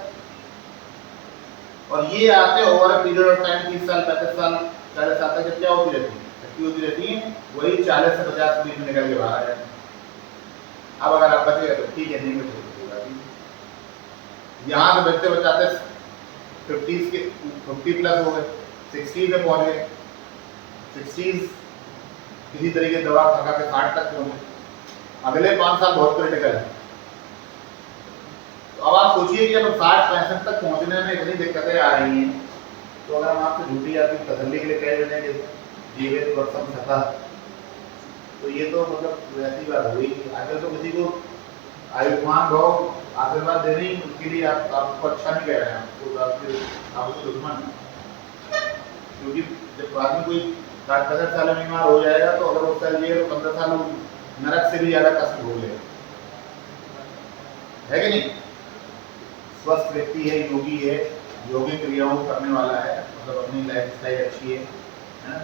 और ये आते over a period of time 30 साल, 35 साल, 40 साल तक क्या होती रहती है, एक्टिव होती रहती है, वही 40 से 50 के बीच में निकल के बाहर आ जाए। अब अगर आप बचे तो ठीक है, नहीं बचे तो यहाँ से बचते बचाते 50 प्लस हो गए, 60 में पहुंच गए, 60 किसी तरीके दवा खा के 60 तक पहुंचे। अगले 5 साल बहुत क्रिटिकल है। तो अब आप सोचिए कि जब 60-65 तक पहुंचने में इतनी दिक्कतें आ रही हैं, तो अगर हम आपसे झूठी आपकी तसल्ली के लिए कह देते हैं कि जीवित वर्षम सता, तो ये तो मतलब वैसी बात हुई। आजकल तो किसी को आयुष्मान भव आशीर्वाद देने ही उसके लिए आपको अच्छा नहीं कह रहे हैं, आपको दुश्मन है। क्योंकि जब बाद में कोई 60-65 साल में बीमार हो जाएगा तो अगर वो साल जिए तो 15 साल नरक से भी ज्यादा कष्ट भोग लेगा, है कि नहीं? स्वस्थ व्यक्ति है, योगी है, योगिक क्रियाओं को करने वाला है, मतलब अपनी लाइफ स्टाइल अच्छी है ना?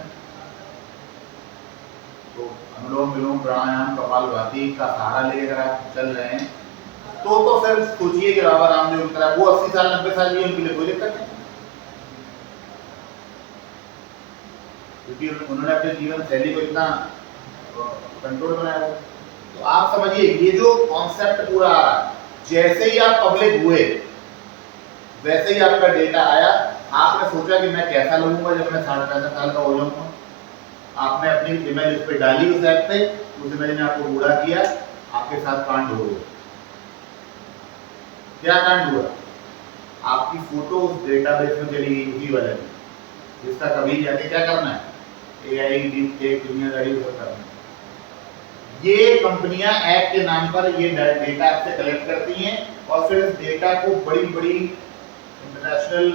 तो अनुलोम विलोम प्राणायाम कपालभाति का सहारा लेकर आप चल रहे हैं, तो फिर सोचिए कि बाबा रामदेव की तरह वो 80 साल 90 साल जिए, उनके लिए कोई दिक्कत नहीं, क्योंकि उन्होंने अपने जीवन शैली को इतना कंट्रोल बनाया हुआ। तो आप समझिए ये जो कॉन्सेप्ट पूरा आ रहा है, जैसे ही आप पब्लिक हुए वैसे ही आपका डेटा आया, आपने सोचा कि मैं कैसा लगूंगा जब मैं 60-65 साल का हो जाऊंगा। आपने अपनी इमेज उस पर डाली, उस ऐप पे, उस इमेज ने आपको बूढ़ा किया, आपके साथ कांड हो गया। क्या कांड हुआ? आपकी फोटो उस डेटाबेस में चली गई, उसी वाले में, जिसका कभी जाके क्या करना है, AI डीपफेक दुनियादारी वो करना है। ये कंपनियां ऐप के नाम पर ये डेटा आपसे कलेक्ट करती हैं और फिर इस डेटा को बड़ी बड़ी इंटरनेशनल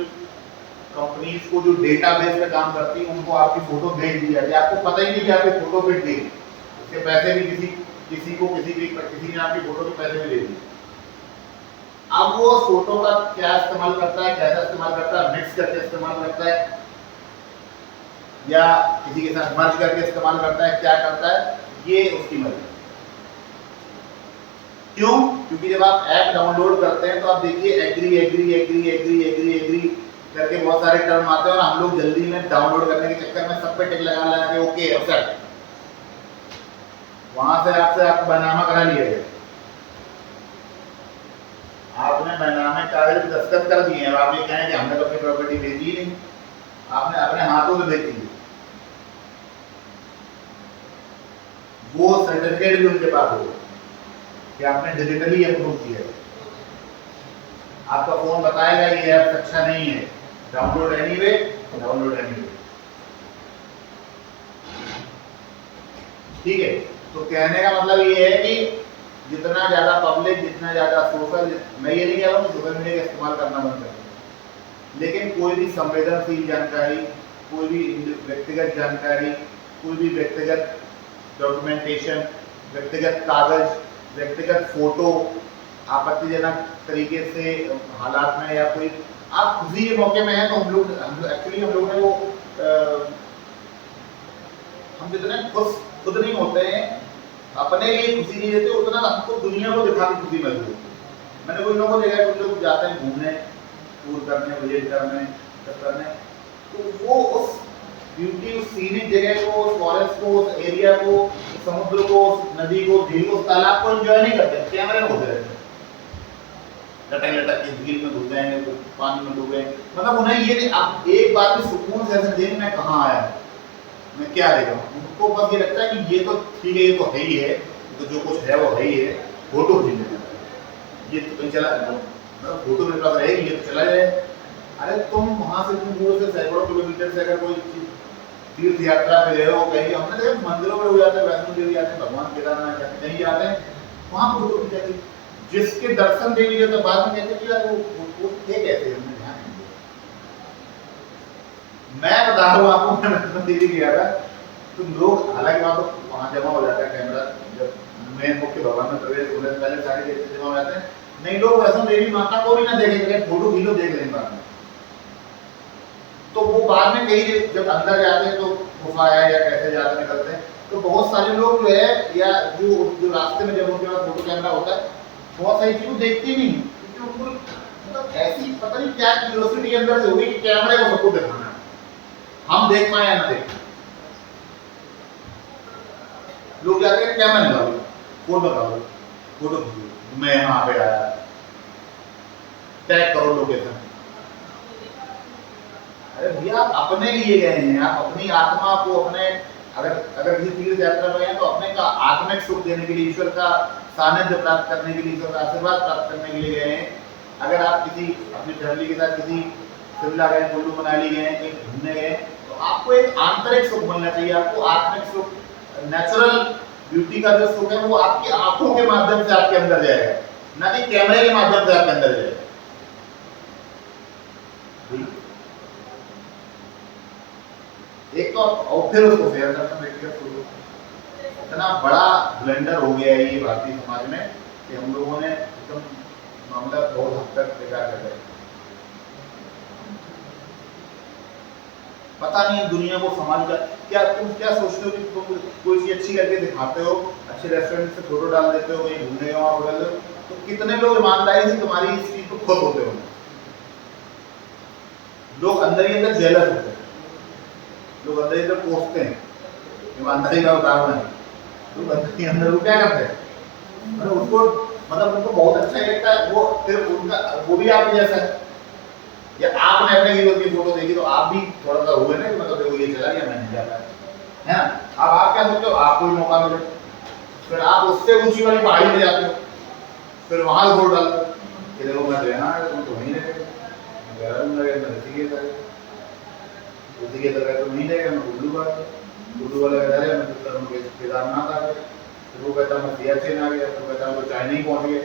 कंपनीज को जो डेटाबेस पे काम करती है उनको आपकी फोटो भेज दी जाती है। आपको पता ही नहीं कि आपकी फोटो भेज दी, उसके पैसे भी किसी ने आपकी फोटो के पैसे भी दे दिए। अब वो फोटो का क्या इस्तेमाल करता है, कैसा इस्तेमाल करता है, मिक्स करके इस्तेमाल करता है या किसी के साथ मर्ज करके इस्तेमाल करता है, क्या करता है, ये उसकी मर्जी। क्यों? क्योंकि जब आप ऐप डाउनलोड करते हैं तो आप देखिए agree agree agree agree agree agree करके बहुत सारे टर्म आते हैं और हम लोग जल्दी में डाउनलोड करने के चक्कर में सब पे टिक लगा के ओके एक्सेप्ट, वहां से आपको बैनामा करा लिया गया, आपने बैनामे कागज पे दस्तखत कर दिए और आप ये कहें कि हमने तो अपनी प्रॉपर्टी बेची ही नहीं, आपने अपने हाथों से बेची है। वो सर्टिफिकेट भी उनके पास होगा कि आपने डिजिटली अप्रूव किया है। आपका फोन बताएगा ये ऐप अच्छा नहीं है, डाउनलोड एनीवे, डाउनलोड एनीवे। ठीक है, तो कहने का मतलब ये है कि जितना ज्यादा पब्लिक, जितना ज्यादा सोशल, मैं ये नहीं कह रहा हूँ सोशल मीडिया का इस्तेमाल करना बंद करें, लेकिन कोई भी संवेदनशील जानकारी, कोई भी व्यक्तिगत जानकारी, कोई भी व्यक्तिगत डॉक्यूमेंटेशन, व्यक्तिगत कागज, व्यक्तिगत फोटो आपत्तिजनक तरीके से हालात में या कोई आप खुशी के मौके में हैं तो हम लोग ने वो हम जितने खुद नहीं होते हैं, अपने लिए खुशी नहीं देते, उतना हमको दुनिया को दिखा के खुशी मिलती है। मैंने कोई लोगों को देखा कुछ लोग जाते हैं घूमने, टूर करने, विजिट करने, तो वो उस ब्यूटी, उस सीनिक जगह को, उस फॉरेस्ट को, उस एरिया को, उस समुद्र को, उस नदी को, झील को, उस तालाब को एंजॉय नहीं करते, कैमरे में घुसे रहते हैं, लटक लटक के झील में घुस जाएंगे, तो पानी में डूबेंगे। मतलब उन्हें ये नहीं, अब एक बात भी सुकून से ऐसे दिन में कहाँ आया, मैं क्या देख रहा हूँ, उनको बस ये लगता है कि ये तो ठीक है, ये तो है ही है, तो जो कुछ है वो है ही है, फोटो खींच लेना, ये तो कहीं चला फोटो मेरे पास रहेगी, ये तो चला जाए। अरे तुम वहां से इतनी दूर से सैकड़ों किलोमीटर से अगर कोई तीर्थ यात्रा पे ले रहे हो, कहीं हमने देखा मंदिरों में हो जाते हैं, वैष्णो देवी जाते हैं, भगवान केदारनाथ जाते हैं, कहीं जाते हैं, वहां फोटो खींच जाती है। जिसके दर्शन दे लीजिए तो बाद में कहते हैं कि यार वो थे कैसे, हमने ध्यान नहीं दिया। मैं बता रहा हूँ आपको, मैं वैष्णो देवी गया था, तो लोग, हालांकि वहां तो वहां जमा हो जाता है कैमरा, जब मेन मुख्य भवन में प्रवेश होने से पहले सारे देखते जमा हो जाते हैं, नहीं लोग वैष्णो देवी माता को भी ना देखेंगे, फोटो खींचो देख लेंगे बाद में। तो वो बाद में कहीं जब अंदर जाते हैं तो गुफा है या कैसे जाते निकलते हैं, तो बहुत सारे लोग जो है या जो रास्ते में जब उनके पास फोटो कैमरा होता है, बहुत सारी चीजें देखती नहीं, क्योंकि उनको मतलब ऐसी पता नहीं क्या क्यूरियोसिटी अंदर से हुई कि कैमरे को सबको दिखाना है, हम देख पाए या ना देख। लोग जाते हैं कैमरा निकालो, फोटो खींचो, मैं यहाँ पे आया, टैग करो लोकेशन। अरे भैया आप अपने लिए गए हैं, आप अपनी आत्मा को अपने अगर किसी तीर्थ यात्रा में गए हैं तो अपने का आत्मिक सुख देने के लिए, ईश्वर का सानिध्य प्राप्त करने के लिए, ईश्वर का आशीर्वाद प्राप्त करने के लिए गए हैं। अगर आप किसी अपनी फैमिली के साथ किसी शिमला गए, कुल्लू मनाली गए, कहीं घूमने गए, तो आपको एक आंतरिक सुख मिलना चाहिए। आपको आत्मिक सुख, नेचुरल ब्यूटी का जो सुख है वो आपकी आंखों के माध्यम से आपके अंदर जाएगा, ना कि कैमरे के माध्यम से आपके अंदर जाएगा। एक तो और फिर उसको शेयर करना व्यक्तिगत फोटो। इतना बड़ा ब्लेंडर हो गया है ये भारतीय समाज में कि हम लोगों ने एकदम मामला बहुत हद तक बेकार कर दिया। पता नहीं दुनिया को समाज का क्या, तुम क्या सोचते हो कि तुम कोई चीज अच्छी करके दिखाते हो, अच्छे रेस्टोरेंट से फोटो डाल देते हो, कहीं घूमने गए वहां डाल दो, तो कितने लोग ईमानदारी से तुम्हारी इस चीज को खुश होते हो। लोग अंदर ही अंदर जेलस होते हैं, लोग अंदर इधर कोसते हैं, ईमानदारी का उदाहरण है। लोग अंदर ही अंदर वो क्या करते हैं, मतलब उसको, मतलब उनको बहुत अच्छा लगता है वो, फिर उनका वो भी आप जैसा है। या आपने अपने हीरो की फोटो देखी तो आप भी थोड़ा सा हुए ना कि मतलब देखो ये चला गया, मैं नहीं जा पाया, है ना। अब आप क्या सोचते हो, आपको भी मौका मिले, फिर आप उससे ऊंची वाली पहाड़ी में जाते हो, फिर वहां फोटो डालते हो कि देखो मैं रहना है, तुम तो वहीं रहे, उसी के तरह तो नहीं रहेगा, मैं कुल्लू वाला कह रहे मैं केदारनाथ आ गया, फिर वो कहता मैं सियाचिन आ गया, तो कहता मैं तो चाइना ही पहुंच गया।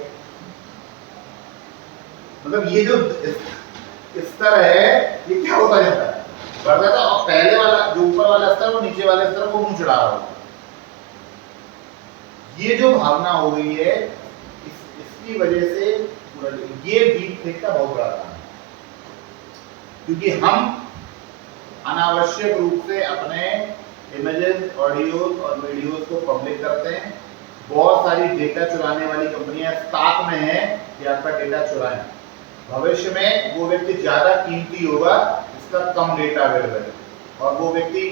मतलब ये जो स्तर है ये क्या होता जाता है, बढ़ जाता है, और पहले वाला जो ऊपर वाला स्तर वो नीचे वाले स्तर को मुंह चढ़ा रहा होता है। ये जो भावना हो गई है इसकी वजह से ये डीप फेक का बहुत बड़ा कारण है, क्योंकि हम अनावश्यक रूप से अपने इमेजेस, ऑडियोज और वीडियोस को पब्लिक करते हैं। बहुत सारी डेटा चुराने वाली कंपनियां ताक में हैं कि आपका डेटा चुराएं। भविष्य में वो व्यक्ति ज्यादा कीमती होगा जिसका कम डेटा अवेलेबल है, और वो व्यक्ति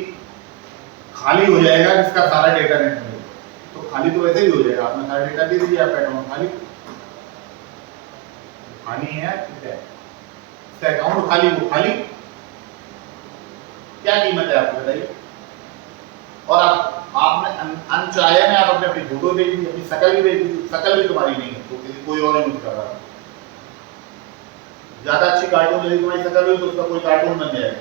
खाली हो जाएगा जिसका सारा डेटा नेट में है। तो खाली तो वैसे ही हो जाएगा, आपने सारा डेटा दे दिया, आपका अकाउंट खाली है, ठीक है, इसका अकाउंट खाली, वो खाली, क्या कीमत है आपको बताइए। और आपने अनचाहे में आप अपनी फोटो भेज दी, अपनी शकल भी भेज दी, शकल भी तुम्हारी नहीं है, तो किसी कोई और यूज कर रहा है। ज्यादा अच्छी कार्टून यदि तुम्हारी शकल हुई तो उसका कोई कार्टून बन जाएगा,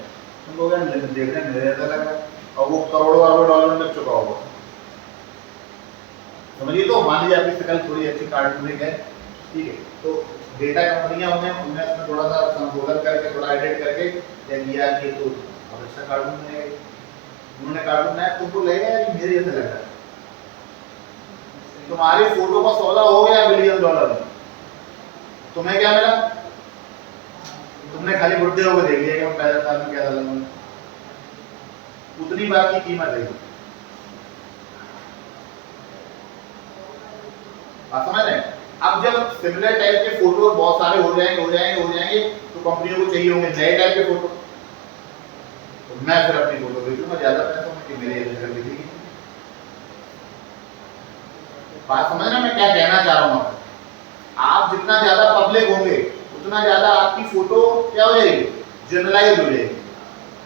तुम लोग देखने मेरे ऐसा लग रहा है, और वो करोड़ों अरबों डॉलर में चुका होगा, समझिए। तो मान लीजिए आपकी शकल थोड़ी अच्छी कार्टूनिक है, ठीक है, तो डेटा कंपनियां उन्हें उसमें थोड़ा सा संशोधन करके, थोड़ा एडिट करके दिया कि तो अब अच्छा कार्टून है, उन्होंने कार्टून बनाया, तुमको लगेगा कि मेरे जैसा लग रहा है। तुम्हारी फोटो का सौदा हो गया $1 बिलियन, तुम्हें क्या मिला, तुमने खाली बुढ़े होकर देख लिया कि मैं पहले साल में क्या था, उतनी बात की कीमत है। आप समझ रहे हैं। अब जब सिमिलर टाइप के फोटो बहुत सारे हो जाएंगे तो कंपनियों को चाहिए होंगे नए टाइप के फोटो, तो मैं फिर अपनी फोटो भेजूंगा ज्यादा पैसों में कि मेरे ये जगह दिखेगी। बात समझ रहे मैं क्या कहना चाह रहा हूँ। आप जितना ज्यादा पब्लिक होंगे उतना ज्यादा आपकी फोटो क्या हो जाएगी, जनरलाइज हो जाएगी,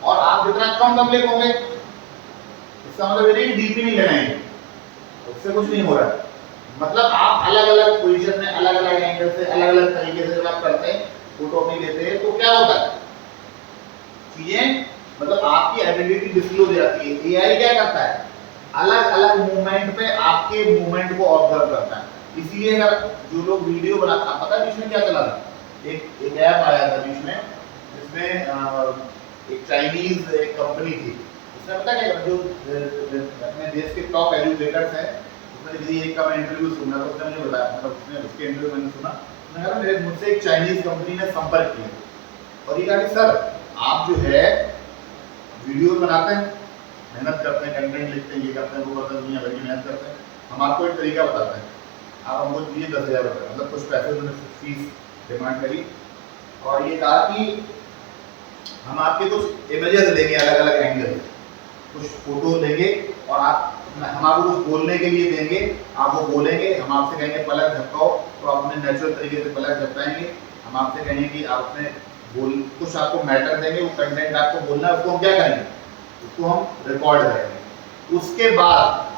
और आप जितना कम पब्लिक होंगे, इसका मतलब ये नहीं डीपी नहीं लगाएंगे, उससे कुछ नहीं हो रहा है। मतलब आप अलग अलग पोजीशन में, अलग अलग एंगल से, अलग अलग तरीके से जब आप करते हैं, फोटो अपनी लेते हैं, तो क्या होता है, चीजें मतलब आपकी आइडेंटिटी डिस्क्लोज हो जाती है। एआई क्या करता है, अलग अलग मूवमेंट पे आपके मूवमेंट को ऑब्जर्व करता है। इसलिए अगर जो लोग वीडियो बनाते हैं, पता है बीच में क्या चला था, एक ऐप आया था बीच में, जिसमें एक चाइनीज एक कंपनी थी, उसने पता क्या, जो अपने देश के टॉप एजुकेटर्स हैं, उसमें किसी एक का मैं इंटरव्यू सुना तो उसने मुझे बताया, मतलब उसने उसके इंटरव्यू मैंने सुना, उसने कहा मेरे मुझसे एक चाइनीज कंपनी ने संपर्क किया और ये कहा कि सर आप जो है वीडियो बनाते हैं, मेहनत करते हैं, कंटेंट लिखते हैं, ये करते हैं, वो करते हैं, दुनिया भर की मेहनत करते हैं, हम आपको एक तरीका बताते हैं, आप हमको दिए 10,000 रुपये, मतलब कुछ पैसे उन्होंने फीस डिमांड करी, और ये कहा कि हम आपके कुछ इमेजेस लेंगे अलग अलग एंगल, कुछ फोटो लेंगे, और हम आपको कुछ बोलने के लिए देंगे, आप वो बोलेंगे, हम आपसे कहेंगे पलक झपकाओ, तो आप अपने नेचुरल तरीके से पलक झपकाएंगे, हम आपसे कहेंगे कि आपने कुछ आपको मैटर देंगे, वो कंटेंट आपको बोलना है, उसको हम क्या करेंगे, उसको हम रिकॉर्ड करेंगे। उसके बाद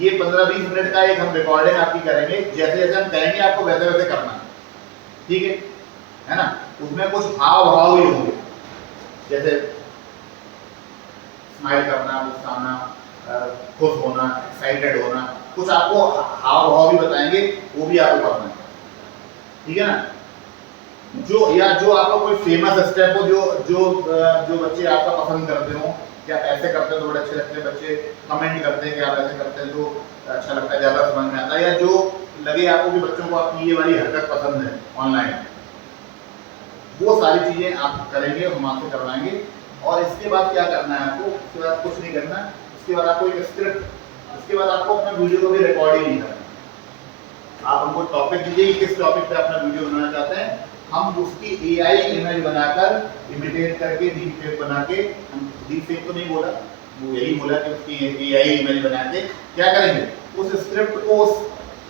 ये 15-20 मिनट का एक हम रिकॉर्डिंग आपकी करेंगे, जैसे जैसे हम कहेंगे आपको वैसे वैसे करना है, ठीक है ना। उसमें कुछ हाव भाव ही होंगे, जैसे स्माइल करना, मुस्कुराना, खुश होना, एक्साइटेड होना, कुछ आपको हाव भाव भी बताएंगे, वो भी आपको करना है, ठीक है ना। जो आपका कोई फेमस स्टेप हो, जो बच्चे आपका पसंद करते हो, क्या ऐसे करते हैं तो बड़े अच्छे लगते हैं, बच्चे कमेंट करते हैं कि आप ऐसे करते हैं तो अच्छा लगता है, ज़्यादा समझ में आता है, या जो लगे आपको कि बच्चों को आपकी ये वाली हरकत पसंद है ऑनलाइन, वो सारी चीज़ें आप करेंगे, हम आपसे करवाएंगे। और इसके बाद क्या करना है आपको, उसके बाद कुछ नहीं करना, उसके बाद आपको एक स्क्रिप्ट, उसके बाद आपको अपना वीडियो को भी रिकॉर्ड ही नहीं करना। आप हमको टॉपिक दीजिए कि किस टॉपिक पे अपना वीडियो बनाना चाहते हैं, हम उसकी AI इमेज बनाकर, इमिटेट करके, डीप फेक बना के, हम डीप फेक तो नहीं बोला, वो यही बोला कि उसकी AI इमेज बना के क्या करेंगे, उस स्क्रिप्ट को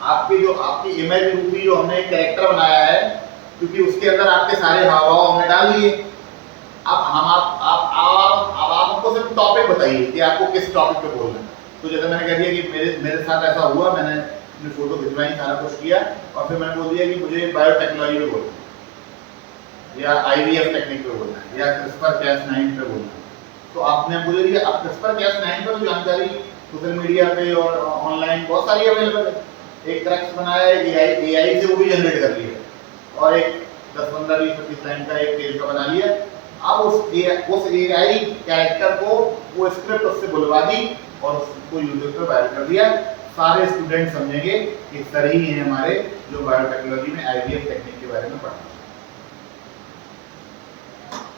आपकी इमेज रूपी जो हमने कैरेक्टर बनाया है, क्योंकि उसके अंदर आपके सारे हाव भाव हमने डाल दिए। अब आप हमको सिर्फ टॉपिक बताइए कि आपको किस टॉपिक पे बोलना है। तो जैसे मैंने कह दिया कि मेरे साथ ऐसा हुआ, मैंने अपनी फोटो खिंचवाई, सारा कुछ किया, और फिर मैंने बोल दिया कि मुझे बायोटेक्नोलॉजी पे बोलना है, या IVF टेक्निक पे बोलना है, या CRISPR-Cas9 पे बोलना है। तो आपने मुझे दिया, अब CRISPR-Cas9 पर जानकारी सोशल मीडिया पे और ऑनलाइन बहुत सारी अवेलेबल है। एक क्रक्स बनाया है, AI से वो भी जनरेट कर लिया, और एक 10, 15, 20, 25 लाइन का एक पेज का बना लिया। अब उस AI कैरेक्टर को वो स्क्रिप्ट उससे बुलवा दी और उसको यूट्यूब पे वायरल कर दिया। सारे स्टूडेंट समझेंगे कि सर ही हैं हमारे जो बायोटेक्नोलॉजी में IVF टेक्निक के बारे में पढ़ा।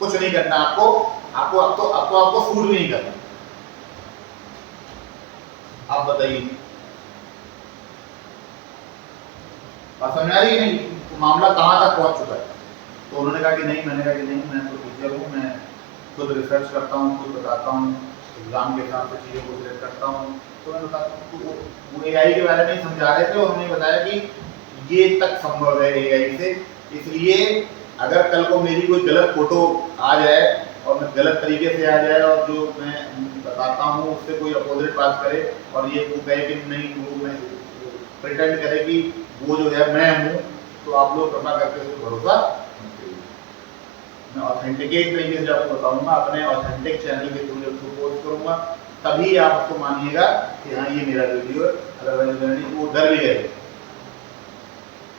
कुछ नहीं करना आपको सूट भी नहीं करना। आप बताइए, बात समझ आ रही है? नहीं, तो मामला कहां तक पहुंच चुका है? तो उन्होंने कहा कि नहीं, मैंने कहा कि नहीं, मैं तो टीचर हूँ, मैं खुद रिसर्च करता हूँ, खुद बताता हूँ, एग्जाम के हिसाब से चीज़ों को सिलेक्ट करता हूँ। तो मैंने बताया, तो वो AI के बारे में ही समझा रहे थे, और उन्होंने बताया कि ये तक संभव है AI से, इसलिए अगर कल को मेरी कोई गलत फोटो आ जाए और मैं गलत तरीके से आ जाए, और जो मैं बताता हूँ उससे कोई अपोजिट बात करे, और ये वो कहे कि नहीं, वो मैं प्रिटेंड करे कि वो जो है मैं हूँ, तो आप लोग कृपा करके उस पर भरोसा मत करिए। मैं ऑथेंटिकेट तरीके से आपको बताऊंगा, अपने ऑथेंटिक चैनल के थ्रू उसको पोस्ट करूंगा, तभी आप उसको मानिएगा कि हाँ ये मेरा वीडियो है, अदरवाइज वो डर भी गए।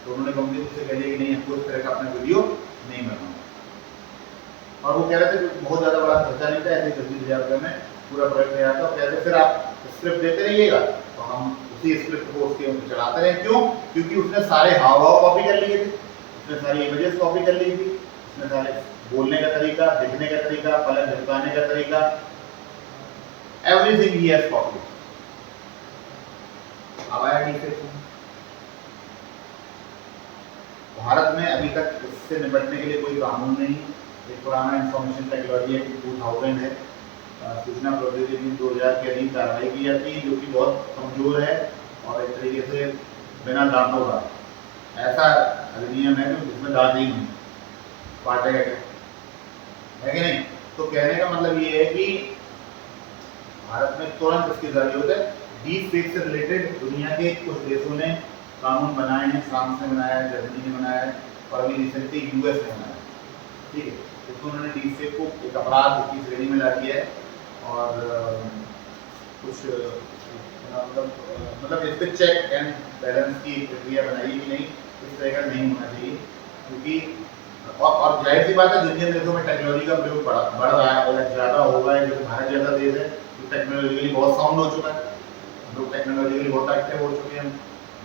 तो उन्होंने कंपनी से कह दिया कि नहीं, हमको इस तरह का अपना वीडियो नहीं बनाना। और वो कह रहे थे कि बहुत ज़्यादा बड़ा खर्चा नहीं था, ऐसे 25,000 रुपये में पूरा प्रोजेक्ट तैयार था। कहते फिर आप स्क्रिप्ट देते रहिएगा, तो हम उसी स्क्रिप्ट को उसके ऊपर चलाते रहे। क्यों? क्योंकि उसने सारे हाव भाव कॉपी कर लिए थे, उसने सारी इमेजेस कॉपी कर ली थी, उसने सारे बोलने का तरीका, दिखने का तरीका, पलक झपकाने का तरीका, एवरीथिंग ही हैज कॉपी। अब आया ठीक है। भारत में अभी तक इससे निपटने के लिए कोई कानून नहीं। एक पुराना इंफॉर्मेशन टेक्नोलॉजी एक्ट 2000 है, सूचना प्रौद्योगिकी 2000 के अधीन कार्रवाई की जाती है, जो कि बहुत कमजोर है और एक तरीके से बिना दांतों का ऐसा अधिनियम है जिसमें दांत ही नहीं काटेगा, है कि नहीं? तो कहने का मतलब ये है कि भारत में तुरंत इसकी जरूरत है। डीप फेक से रिलेटेड दुनिया के कुछ देशों ने कानून बनाए हैं, फ्रांस ने बनाया है, जर्मनी ने बनाया है, और अभी रिसेंटली US ने बनाया है, ठीक है। इसको उन्होंने डीप फेक को एक अपराध की श्रेणी में ला दिया है, और कुछ मतलब इस पर चेक एंड बैलेंस की प्रक्रिया बनाई कि नहीं, इस तरह का नहीं होना चाहिए, क्योंकि और जाहिर सी बात है दुनिया देशों में टेक्नोलॉजी का प्रयोग बढ़ रहा है और ज़्यादा होगा है। जो भारत जैसा देश है तो टेक्नोलॉजिकली बहुत साउंड हो चुका है, हम लोग टेक्नोलॉजिकली बहुत एक्टिव हो चुके हैं।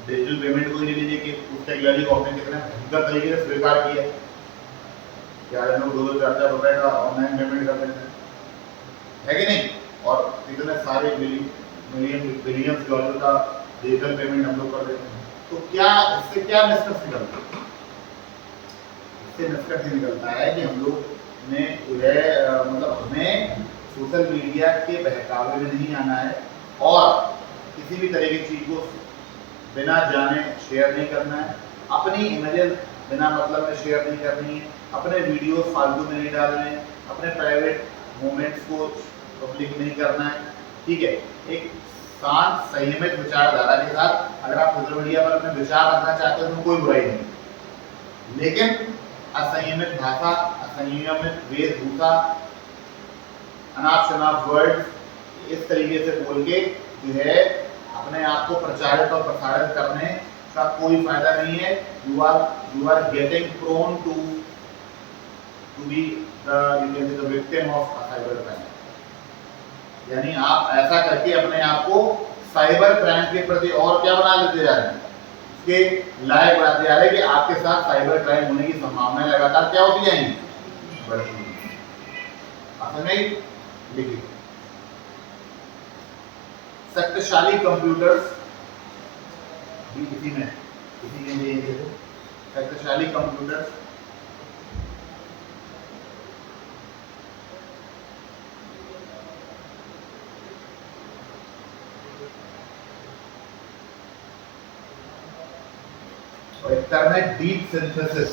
डिजिटल पेमेंट को ही ले लीजिए कि उस टेक्नोलॉजी को हमने कितना भयंकर तरीके से स्वीकार किया है। क्या लोग 2-2, 4-4 रुपए का ऑनलाइन पेमेंट कर देते हैं, है कि नहीं? और इतने सारे बिलियंस डॉलर का डिजिटल पेमेंट हम लोग कर देते हैं। तो क्या इससे क्या निष्कर्ष निकलता है? इससे निष्कर्ष निकलता है कि हम लोग ने मतलब हमें सोशल मीडिया के बहकावे में नहीं आना है, और किसी भी तरह की चीज़ को बिना जाने शेयर नहीं करना है। अपनी इमेजेस बिना मतलब में शेयर नहीं करनी है, अपने वीडियो फालतू में नहीं डालने हैं, अपने प्राइवेट मोमेंट्स को पब्लिक नहीं करना है, ठीक है। एक शांत संयमित विचारधारा के साथ अगर आप सोशल मीडिया पर अपने विचार रखना चाहते हो तो कोई बुराई नहीं, लेकिन असंयमित भाषा, असंयमित वेशभूषा, अनाप शनाप वर्ड इस तरीके से बोल के जो है अपने आप को प्रचारित और प्रसारित करने का कोई फायदा नहीं है। You are getting prone to be the victim of cyber crime. यानी आप ऐसा करके अपने आप को साइबर क्राइम के प्रति और क्या बना लेते जा रहे हैं, इसके लायक बनाते जा रहे हैं कि आपके साथ साइबर क्राइम होने की संभावनाएं लगातार क्या होती जाएंगी, बढ़ती हैं। असल में लिखिए, शक्तिशाली कंप्यूटर्स भी इसी के लिए देखो, शक्तिशाली कंप्यूटर्स और एक टर्म है डीप सिंथेसिस।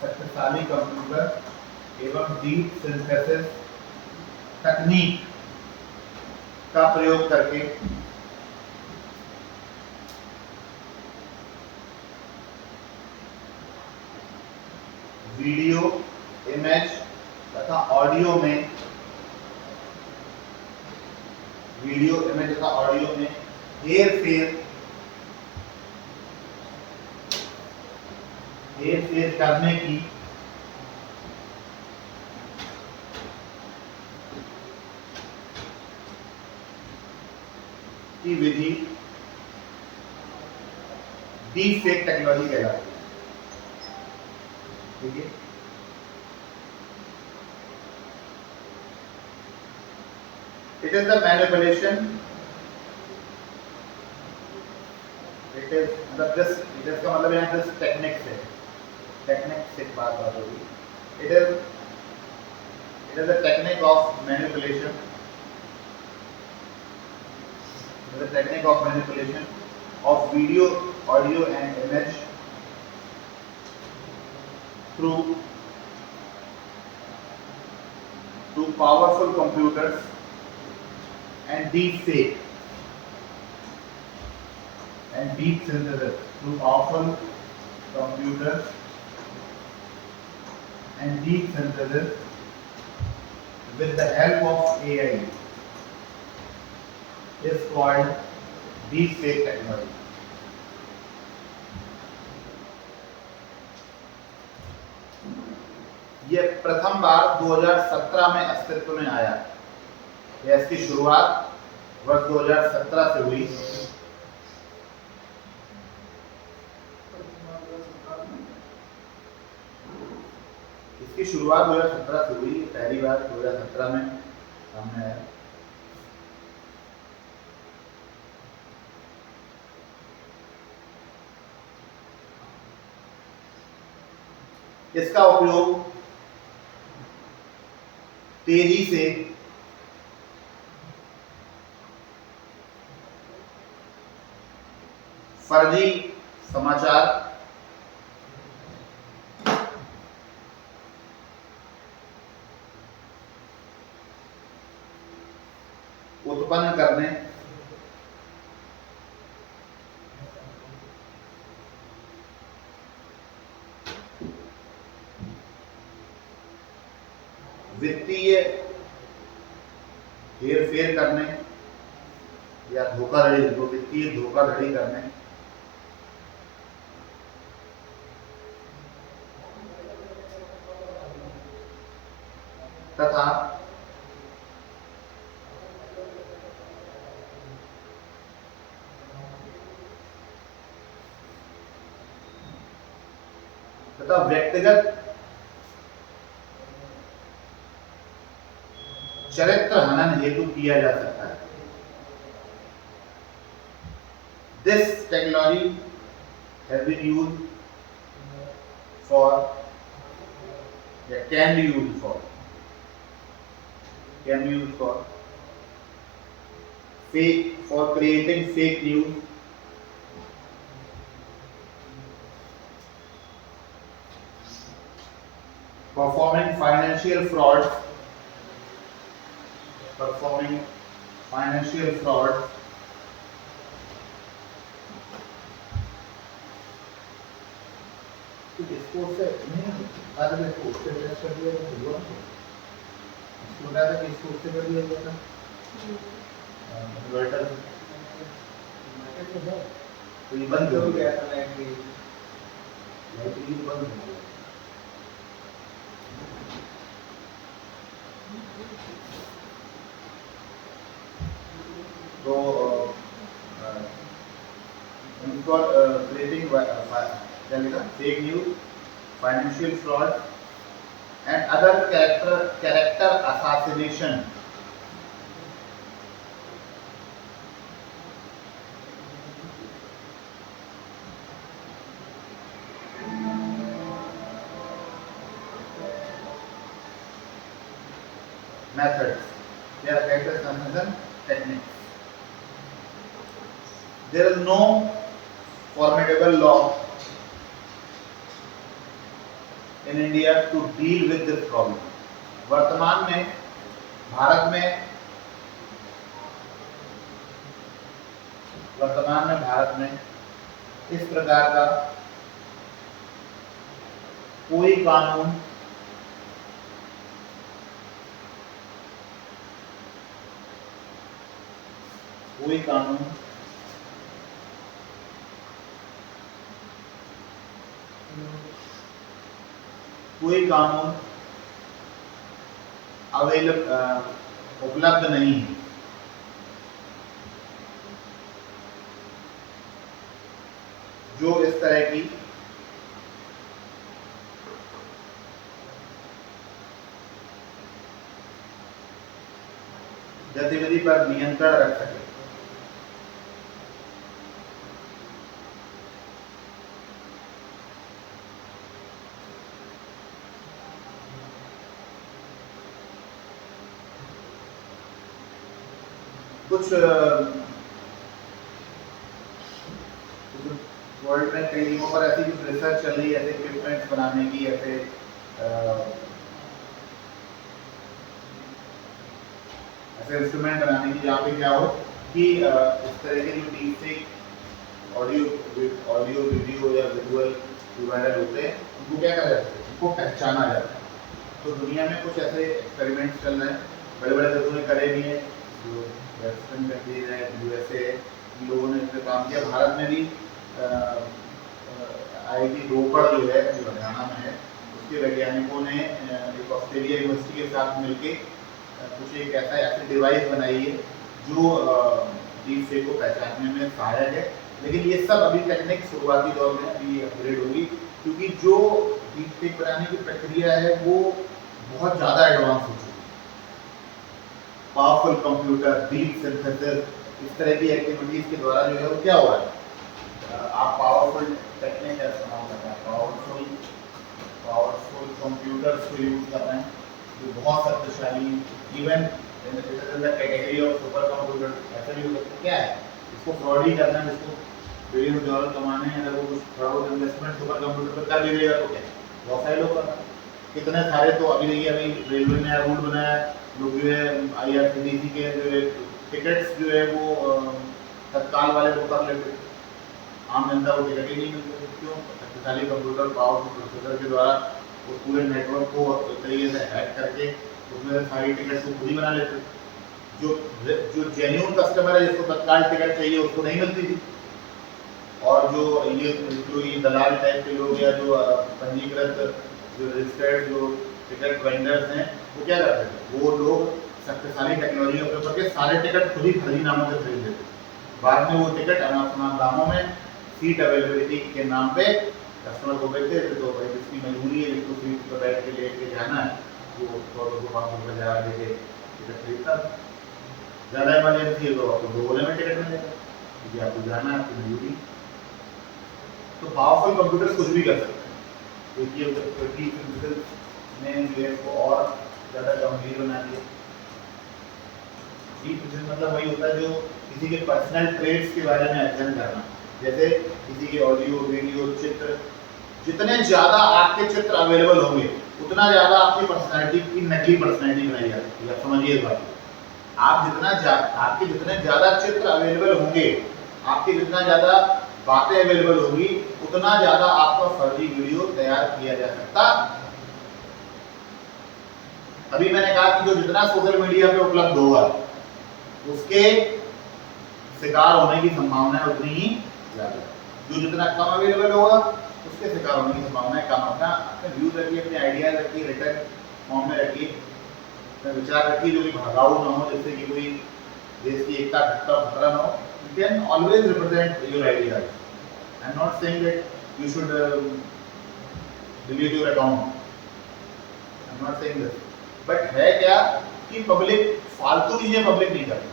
शक्तिशाली कंप्यूटर एवं डीप सिंथेसिस तकनीक का प्रयोग करके वीडियो, इमेज तथा ऑडियो में हेर फेर करने की विधि डीप फेक टेक्नोलॉजी कहलाती है, ठीक है। It is the manipulation. It is का मतलब यहाँ this technique से बात होगी। It is the technique of manipulation. It is the technique of manipulation of video, audio and image through powerful computers and deep fake and deep synthesis through powerful computers and deep synthesis with the help of AI is called deep fake technology. ये प्रथम बार 2017 में अस्तित्व में आया। इसकी शुरुआत वर्ष 2017 से हुई। इसकी शुरुआत 2017 से हुई, पहली बार 2017 में सामने आया। इसका उपयोग तेजी से फर्जी समाचार उत्पन्न करने, वित्तीय हेरफेर करने या वित्तीय धोखाधड़ी करने, तथा व्यक्तिगत चरित्र हनन हेतु किया जा सकता है। This technology has been used for, या can be used for can be used for creating fake news, performing financial frauds, performing financial fraud, इसको से नहीं बाद में इसको उससे मैच कर दिया तो हुआ इसको बता था कि इसको उससे कर दिया गया था इन्वर्टर तो ये बंद हो गया था लाइट भी बंद हो गया तो for creating fake news, financial fraud, and other character assassination. Methods. They are character assassination techniques. There is no formidable law in India to deal with this problem. वर्तमान में भारत में इस प्रकार का कोई कानून उपलब्ध नहीं है जो इस तरह की गतिविधि पर नियंत्रण रख सके। कुछ वर्ल्ड में कई जगहों पर ऐसी कुछ रिसर्च चल रही है ऐसे इक्विपमेंट्स बनाने की ऐसे इंस्ट्रूमेंट बनाने की जहाँ पे क्या हो कि इस तरह के जो डीप फेक ऑडियो वीडियो या विजुअल जो वायरल होते हैं उनको क्या करा जाता है, उनको पहचाना जाता है। तो दुनिया में कुछ ऐसे एक्सपेरिमेंट्स चल रहे हैं, बड़े बड़े देशों ने करे भी हैं, जो वेस्टर्न कंट्रीज है, यूएसए, इन लोगों ने इस पर काम किया। भारत में भी IIT रोपड़ जो है जो हरियाणा में है, उसके वैज्ञानिकों ने एक ऑस्ट्रेलिया यूनिवर्सिटी के साथ मिलके कुछ एक ऐसी डिवाइस बनाई है जो डीप फेक को पहचानने में सहायक है। लेकिन ये सब अभी टेक्निक शुरुआती दौर में अभी अपग्रेड होगी, क्योंकि जो डीप फेक बनाने की प्रक्रिया है वो बहुत ज़्यादा एडवांस हो चुकी है। पावरफुल कंप्यूटर, डीप सिंथेसिस, इस तरह की एक्टिविटीज के द्वारा जो है वो क्या हो रहा है, आप पावरफुल टेक्निक का इस्तेमाल कर रहे हैं, पावरफुल कंप्यूटर्स को यूज कर रहे हैं जो बहुत शक्तिशाली, even in the category of super computer ऐसा भी हो सकता है। क्या है, इसको फ्रॉड ही करना है, जिसको बिलियन डॉलर कमाने हैं, अगर वो कुछ फ्रॉड इन्वेस्टमेंट सुपर कंप्यूटर पर कर भी देगा तो क्या, बहुत सारे लोग कर रहे हैं। कितने सारे तो अभी देखिए, अभी रेलवे ने रूल बनाया, लोग जो है IRCTC के जो है टिकट्स जो है वो तत्काल वाले को कर लेते, आम जनता को टिकट ही नहीं मिलते। क्यों? शक्तिशाली कंप्यूटर पावरफुल प्रोसेसर के द्वारा वो पूरे नेटवर्क को तरीके से हैक करके उसमें सारी टिकट्स को खुद ही बना लेते। जो जेन्युइन कस्टमर है, जिसको तत्काल टिकट चाहिए, उसको नहीं मिलती थी। और जो ये दलाल टाइप के लोग या जो पंजीकृत जो रजिस्टर्ड जो टिकट वेंडर्स हैं, वो क्या करते थे, वो लोग शक्तिशाली टेक्नोलॉजी उपयोग करके सारे टिकट खुद ही फर्जी नामों से खरीद लेते। बाद में वो टिकट अनाप दामों में सीट अवेलेबिलिटी के नाम पे कस्टमर को बेचते थे। तो भाई जिसकी मजबूरी है, जिसको सीट पर बैठ के लेट के जाना है, वो 100-200 जा के टिकट खरीदता। ज़्यादा इमरजेंसी है तो आपको 2 गोले में टिकट मिलेगा, क्योंकि आपको जाना है, आपकी मजबूरी। तो पावरफुल कंप्यूटर्स कुछ भी कर सकते हैं, क्योंकि ने जो है को और ज़्यादा गंभीर बना दिया। डीप रिसर्च मतलब वही होता है जो किसी के पर्सनल ट्रेड्स के बारे में अध्ययन करना, जैसे किसी के ऑडियो वीडियो चित्र, जितने ज़्यादा आपके चित्र अवेलेबल होंगे उतना ज़्यादा आपकी पर्सनैलिटी की नकली पर्सनैलिटी बनाई जा सकती है। आप समझिए इस बात को। आपके जितने ज़्यादा चित्र अवेलेबल होंगे, आपके जितना ज़्यादा बातें अवेलेबल होगी, उतना ज़्यादा आपका फर्जी वीडियो तैयार किया जा सकता। अभी मैंने कहा कि जो जितना सोशल मीडिया पे उपलब्ध होगा उसके शिकार होने की संभावना है उतनी ही ज़्यादा। जो जितना कम अवेलेबल होगा उसके शिकार होने की संभावना कम। अपने व्यूज रखिए, अपने आइडियाज रखिए, रिटर्न फॉर्म में रखिए, अपने विचार रखिए जो कि भड़काऊ ना हो, जिससे कि कोई देश की एकता खतरा ना हो। You can always represent your ideas. I'm not saying that you should delete your account. I'm not saying this. But है क्या कि पब्लिक फालतू चीजें पब्लिक नहीं करती।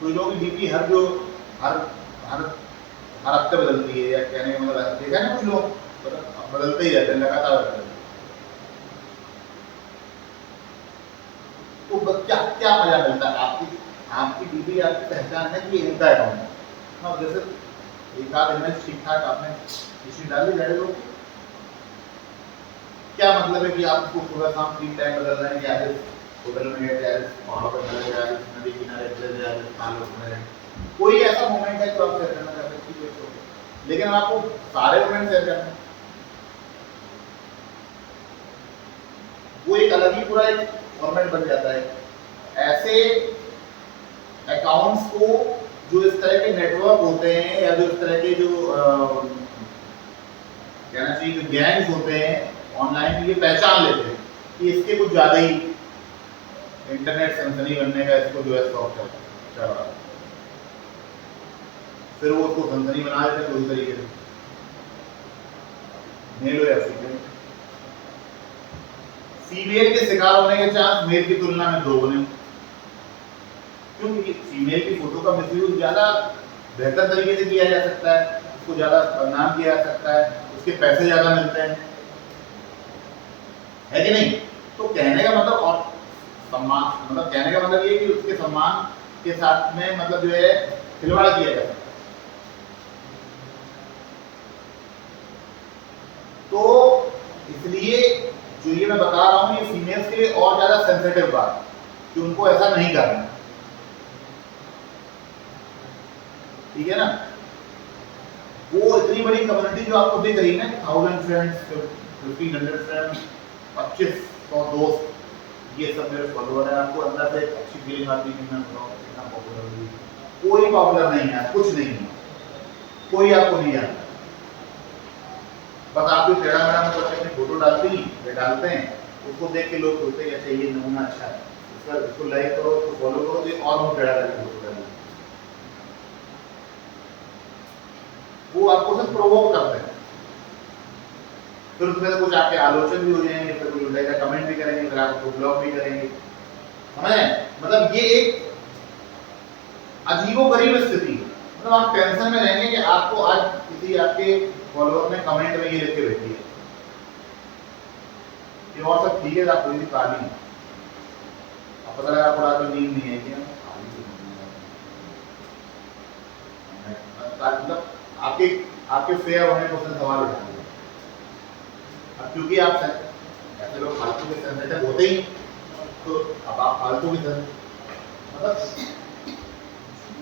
कोई लोग डीपी हर हफ्ते बदलती है, या कहने का मतलब देखा है ना, कुछ लोग बदलते ही रहते हैं, लगातार बदलते हैं। तो क्या क्या मजा मिलता है? आपकी डीपी आपकी पहचान है कि इनका अकाउंट है ना। जैसे एक आध इमेज ठीक ठाक आपने हिस्ट्री डाली जाए तो क्या मतलब है कि आप उसको सुबह शाम 3 टाइम बदल रहे हैं कि आज होटल में गए थे, आज पहाड़ों पर चले गए, आज नदी किनारे चले गए, आज खालों में। कोई ऐसा मोमेंट है जो आप शेयर करना चाहते हैं कि कोई, लेकिन आपको सारे मोमेंट शेयर करना है, वो एक अलग ही पूरा एक फॉर्मेट बन जाता है। ऐसे अकाउंट्स को जो इस तरह के नेटवर्क होते हैं, या जो इस तरह के जो कहना चाहिए जो गैंग्स होते हैं ऑनलाइन, ये पहचान लेते हैं कि इसके कुछ ज़्यादा ही इंटरनेट सनसनी बनने का इसको जो है शौक चल रहा है, फिर वो उसको सनसनी बना देते हैं पूरी तरीके से, मेल हो या फीमेल। फीमेल के शिकार होने के चांस मेल की तुलना में 2 गुने, क्योंकि फीमेल की फोटो का मिसयूज ज़्यादा बेहतर तरीके से किया जा सकता है, उसको ज़्यादा बदनाम किया जा सकता है, उसके पैसे ज़्यादा मिलते हैं, है कि नहीं? तो कहने का मतलब, और सम्मान मतलब कहने का मतलब ये कि उसके सम्मान के साथ में मतलब जो है खिलवाड़ किया जाता है। तो इसलिए जो ये मैं बता रहा हूँ, ये फीमेल्स के लिए और ज्यादा सेंसिटिव बात कि उनको ऐसा नहीं करना, ठीक है ना। वो इतनी बड़ी कम्युनिटी जो आपको दिख रही है ना, 1000 फ्रेंड्स, 1500 फ्रेंड्स, 2500 दोस्त, ये सब मेरे फॉलोअर हैं, आपको अंदर से अच्छी फीलिंग आती है कि मैं कितना पॉपुलर हूँ। कोई पॉपुलर नहीं है, कुछ नहीं है, कोई आपको नहीं जानता। बस आप भी टेढ़ा मेढ़ा में करके अपनी फोटो डालती या डालते हैं, उसको देख के लोग सोचते हैं अच्छा ये नमूना अच्छा है, इसको लाइक करो, इसको फॉलो करो, तो और वो टेढ़ा करके फोटो डालेंगे। वो आपको सिर्फ प्रोवोक करते हैं, फिर उसमें से कुछ आपके आलोचन भी हो जाएंगे, फिर कोई उल्टा कमेंट भी करेंगे, फिर आपको ब्लॉक भी करेंगे, समझ रहे? मतलब ये एक अजीबोगरीब स्थिति है। मतलब आप टेंशन में रहेंगे कि आपको आज किसी आपके फॉलोअर ने कमेंट में ये लिख के भेजी है कि और सब ठीक है, आप थोड़ी सी काली हैं, अब पता लगा आपको रात में नींद नहीं है क्या, मतलब आपके फेयर होने को उसने सवाल उठा दिया। अब क्योंकि आप ऐसे लोग फालतू के सेंसिटिव होते ही, तो अब आप फालतू के मतलब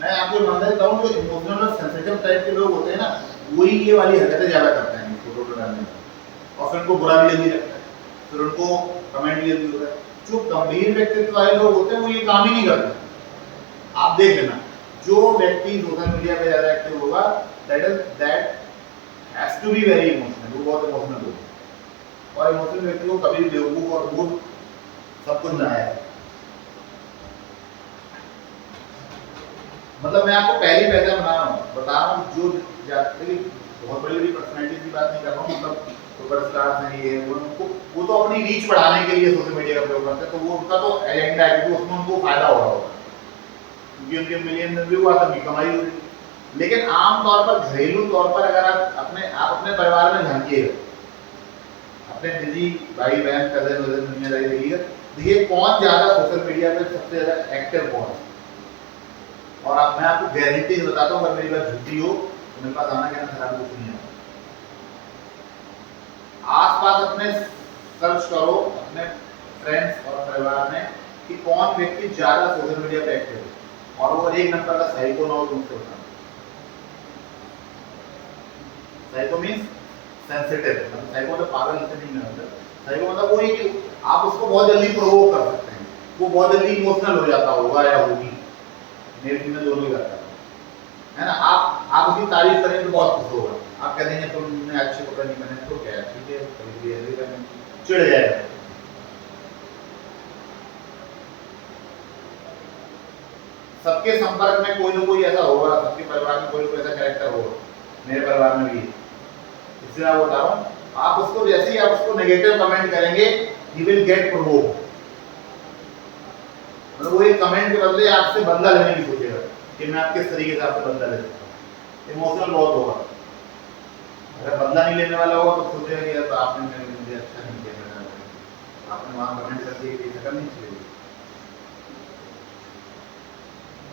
मैं आपको मानता देता हूँ, जो इमोशनल और सेंसिटिव टाइप के लोग होते हैं ना, वही ये वाली हरकतें ज़्यादा करते हैं फोटो डालने में, और फिर उनको बुरा भी लगी लगता है, फिर उनको कमेंट भी लगी होता है। जो गंभीर व्यक्तित्व वाले लोग होते हैं वो ये काम ही नहीं करते। आप देख लेना, जो व्यक्ति सोशल मीडिया पे ज़्यादा एक्टिव होगा, that has to be very emotional, वो बहुत इमोशनल होगा, और इमोशनल व्यक्ति को कभी भी बेवकूफ और मूर्ख सब कुछ बनाया है। मतलब मैं आपको पहली पहचान बता रहा हूँ, जो बहुत बड़ी बड़ी पर्सनैलिटी की बात नहीं कर रहा हूँ, मतलब सुपरस्टार्स हैं ये वो तो अपनी रीच बढ़ाने के लिए सोशल मीडिया का प्रयोग करते हैं, तो वो उनका तो एजेंडा है, क्योंकि उसमें उनको फायदा हो रहा होगा, क्योंकि उनके मिलियन व्यू आता है, कमाई हो रही है। लेकिन आम तौर पर, घरेलू तौर पर अगर आप अपने परिवार में झांकिएगा, अपने निजी भाई बहन कजन वजन दुनियादारी देखिएगा, देखिए कौन ज्यादा सोशल मीडिया पे सबसे ज्यादा एक्टिव कौन है। और अब मैं आपको गारंटी से बताता हूँ, अगर मेरी बात झूठी हो तो मेरे पास आना कहना खराब कुछ नहीं है। आसपास अपने सर्च करो अपने फ्रेंड्स और परिवार में कि कौन व्यक्ति ज्यादा सोशल मीडिया पे एक्टिव है, और वो एक नंबर का साइको ना हो तो मुझसे बताना। साइको मीन्स सेंसिटिव, मतलब साइको मतलब पागल नहीं मतलब, साइको मतलब वो है कि आप उसको बहुत जल्दी प्रोवोक कर सकते हैं, वो बहुत जल्दी इमोशनल हो जाता होगा या होगी, मेरे में दोनों ही रहता है ना। आप उसकी तारीफ करेंगे तो बहुत खुश होगा, आप कह देंगे तुमने अच्छे कपड़े नहीं पहने तो क्या है, ठीक है कभी ऐसे करने चिढ़ जाएगा। सबके संपर्क में कोई ना कोई ऐसा होगा, सबके परिवार में कोई ना कोई ऐसा कैरेक्टर होगा, मेरे परिवार में भी है, इसलिए मैं बता रहा हूँ। आप उसको जैसे ही आप उसको नेगेटिव कमेंट करेंगे ही विल गेट प्रोवोक, मतलब वो एक कमेंट के बदले आपसे बदला लेने की सोचेगा कि मैं आप किस तरीके से आपसे बदला ले सकता हूँ, इमोशनल बहुत होगा। अगर बदला नहीं लेने वाला होगा तो सोचेगा कि यार आपने मुझे अच्छा नहीं किया, आपने वहां कमेंट कर दिया कि ऐसा नहीं चाहिए,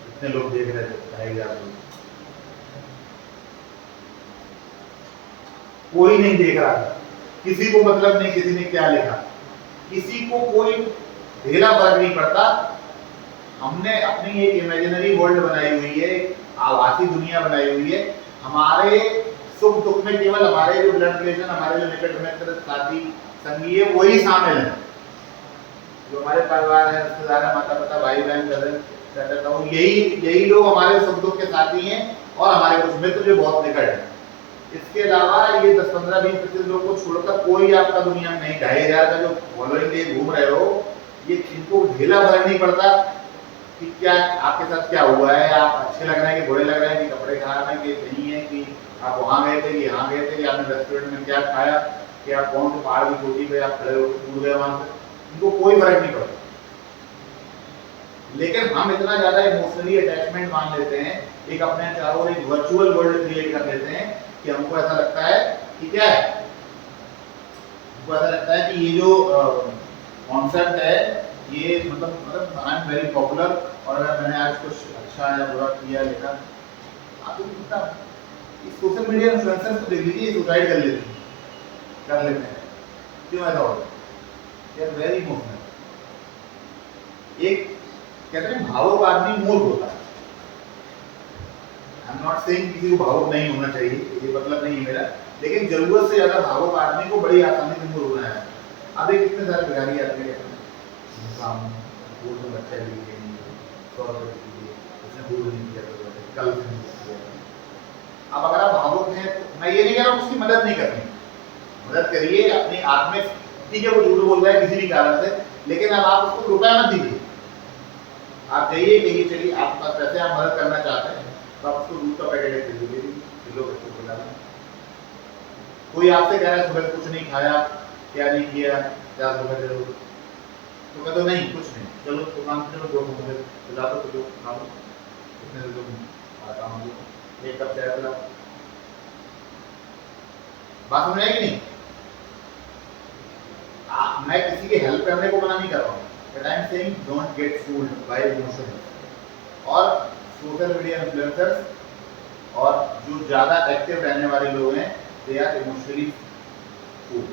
इतने लोग देख रहे थे, आप लोग कोई नहीं देख रहा था, किसी को मतलब नहीं किसी ने क्या लिखा, किसी को कोई ढेला फर्क नहीं पड़ता। हमने अपनी एक इमेजिनरी वर्ल्ड बनाई हुई है, आभासी दुनिया बनाई हुई है, हमारे सुख दुख में केवल हमारे जो ब्लड रिलेशन, हमारे जो निकट मित्र साथी संगी है वही शामिल है, जो हमारे परिवार है, रिश्तेदार है, माता पिता भाई बहन कजन, यही लोग हमारे सुख दुख के साथी हैं, और हमारे कुछ मित्र जो बहुत निकट है। इसके अलावा ये 10, 15, 20, 25 लोग को छोड़कर कोई आपका दुनिया में नहीं। 2,500 का जो फॉलोइंग लिए घूम रहे हो, ये इनको ढीला फर्क नहीं पड़ता कि क्या आपके साथ क्या हुआ है, आप अच्छे लग रहे हैं कि बुरे लग रहे हैं, कि कपड़े खराब हैं कि नहीं है, कि आप वहां गए थे कि यहाँ गए थे, कि आपने रेस्टोरेंट में क्या खाया, कि आप कौन से पहाड़ की चोटी पे आप खड़े होकर कूद गए वहां से, इनको कोई फर्क नहीं पड़ता। लेकिन हम इतना ज्यादा इमोशनली अटैचमेंट मान लेते हैं, एक अपने चारों ओर एक वर्चुअल वर्ल्ड क्रिएट कर लेते हैं कि हमको ऐसा लगता है कि क्या है, हमको ऐसा लगता है कि ये जो कॉन्सेप्ट है ये मतलब आई एम वेरी पॉपुलर, और अगर मैंने आज कुछ अच्छा या बुरा किया लिखा, आप सोशल मीडिया इन्फ्लुएंसर्स को देख लीजिए, सुसाइड कर लेते हैं, क्यों ऐसा होता है? यार वेरी इमोशनल। एक कहते हैं भावुक आदमी मूर्ख होता है। आई एम नॉट सेइंग किसी को भावुक नहीं होना चाहिए, ये मतलब नहीं है मेरा, लेकिन जरूरत से ज्यादा भावुक आदमी को बड़ी आसानी से मूर्ख होना है। अब एक कितने सारे भिखारी आदमी कहते हैं दूध में बच्चा लीजिए, 100 रुपये दीजिए, उसने दूध नहीं किया कल से नहीं किया। अब अगर आप भावुक हैं तो मैं ये नहीं कह रहा हूँ उसकी मदद नहीं करनी, मदद करिए अपनी आत्मिक, ठीक है वो झूठ बोल रहा है किसी भी कारण से, लेकिन अब आप उसको रुपया मत दीजिए। आप जाइए कहिए चलिए आपके पास पैसे, आप मदद करना चाहते हैं तो आप उसको दूध का पैकेट दे दीजिए, किलो बच्चों को खिला। कोई आपसे कह रहा है सुबह कुछ नहीं खाया, क्या नहीं किया, 50 रुपये दे दो, तो कहते नहीं कुछ नहीं, चलो दुकान से चलो 2 रुपये खिला दो, तो खा लो, इतने से तुम आता हूँ, एक कप चाय पिला। बात समझ आएगी नहीं? मैं किसी की हेल्प करने को मना नहीं कर रहा हूँ, but I am saying don't get fooled bye emotion. और सोशल मीडिया इन्फ्लुएंसर्स और जो ज्यादा एक्टिव रहने वाले लोग हैं, दे आर इमोशनली फूल्ड।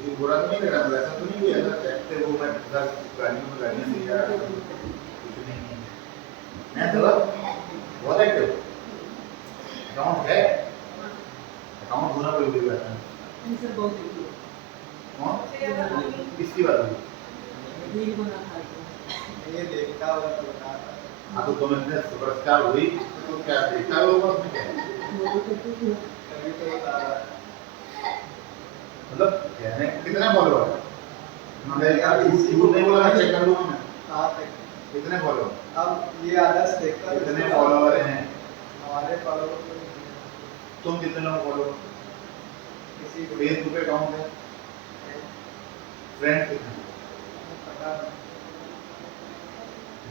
ये बुरा तो नहीं लग रहा, ऐसा तो नहीं हुआ ऐसा एक्टिव हो मैं गाड़ियों में जा रहा हूँ, कुछ नहीं है, मैं तो बहुत एक्टिव अकाउंट है, अकाउंट होना कोई भी बात नहीं। सर बहुत देखिए कौन किसकी बात हुई? रील बना था ये देखता हुआ तो बता रहा है। हाँ तो तुम इतने सुपरस्टार हुई तो क्या देखता होगा उसमें क्या है? तभी तो बता रहा है। मतलब कहने कितने फॉलोअर है? मैं यार झूठ नहीं बोला, मैं चेक कर लूंगा मैं हाँ तक कितने फॉलोअर, अब ये आदर्श देखता है कितने फॉलोअर हैं, हमारे फॉलोअर को तुम कितने लोग फॉलो, किसी को फेसबुक पे अकाउंट है, फ्रेंड्स कितने, पता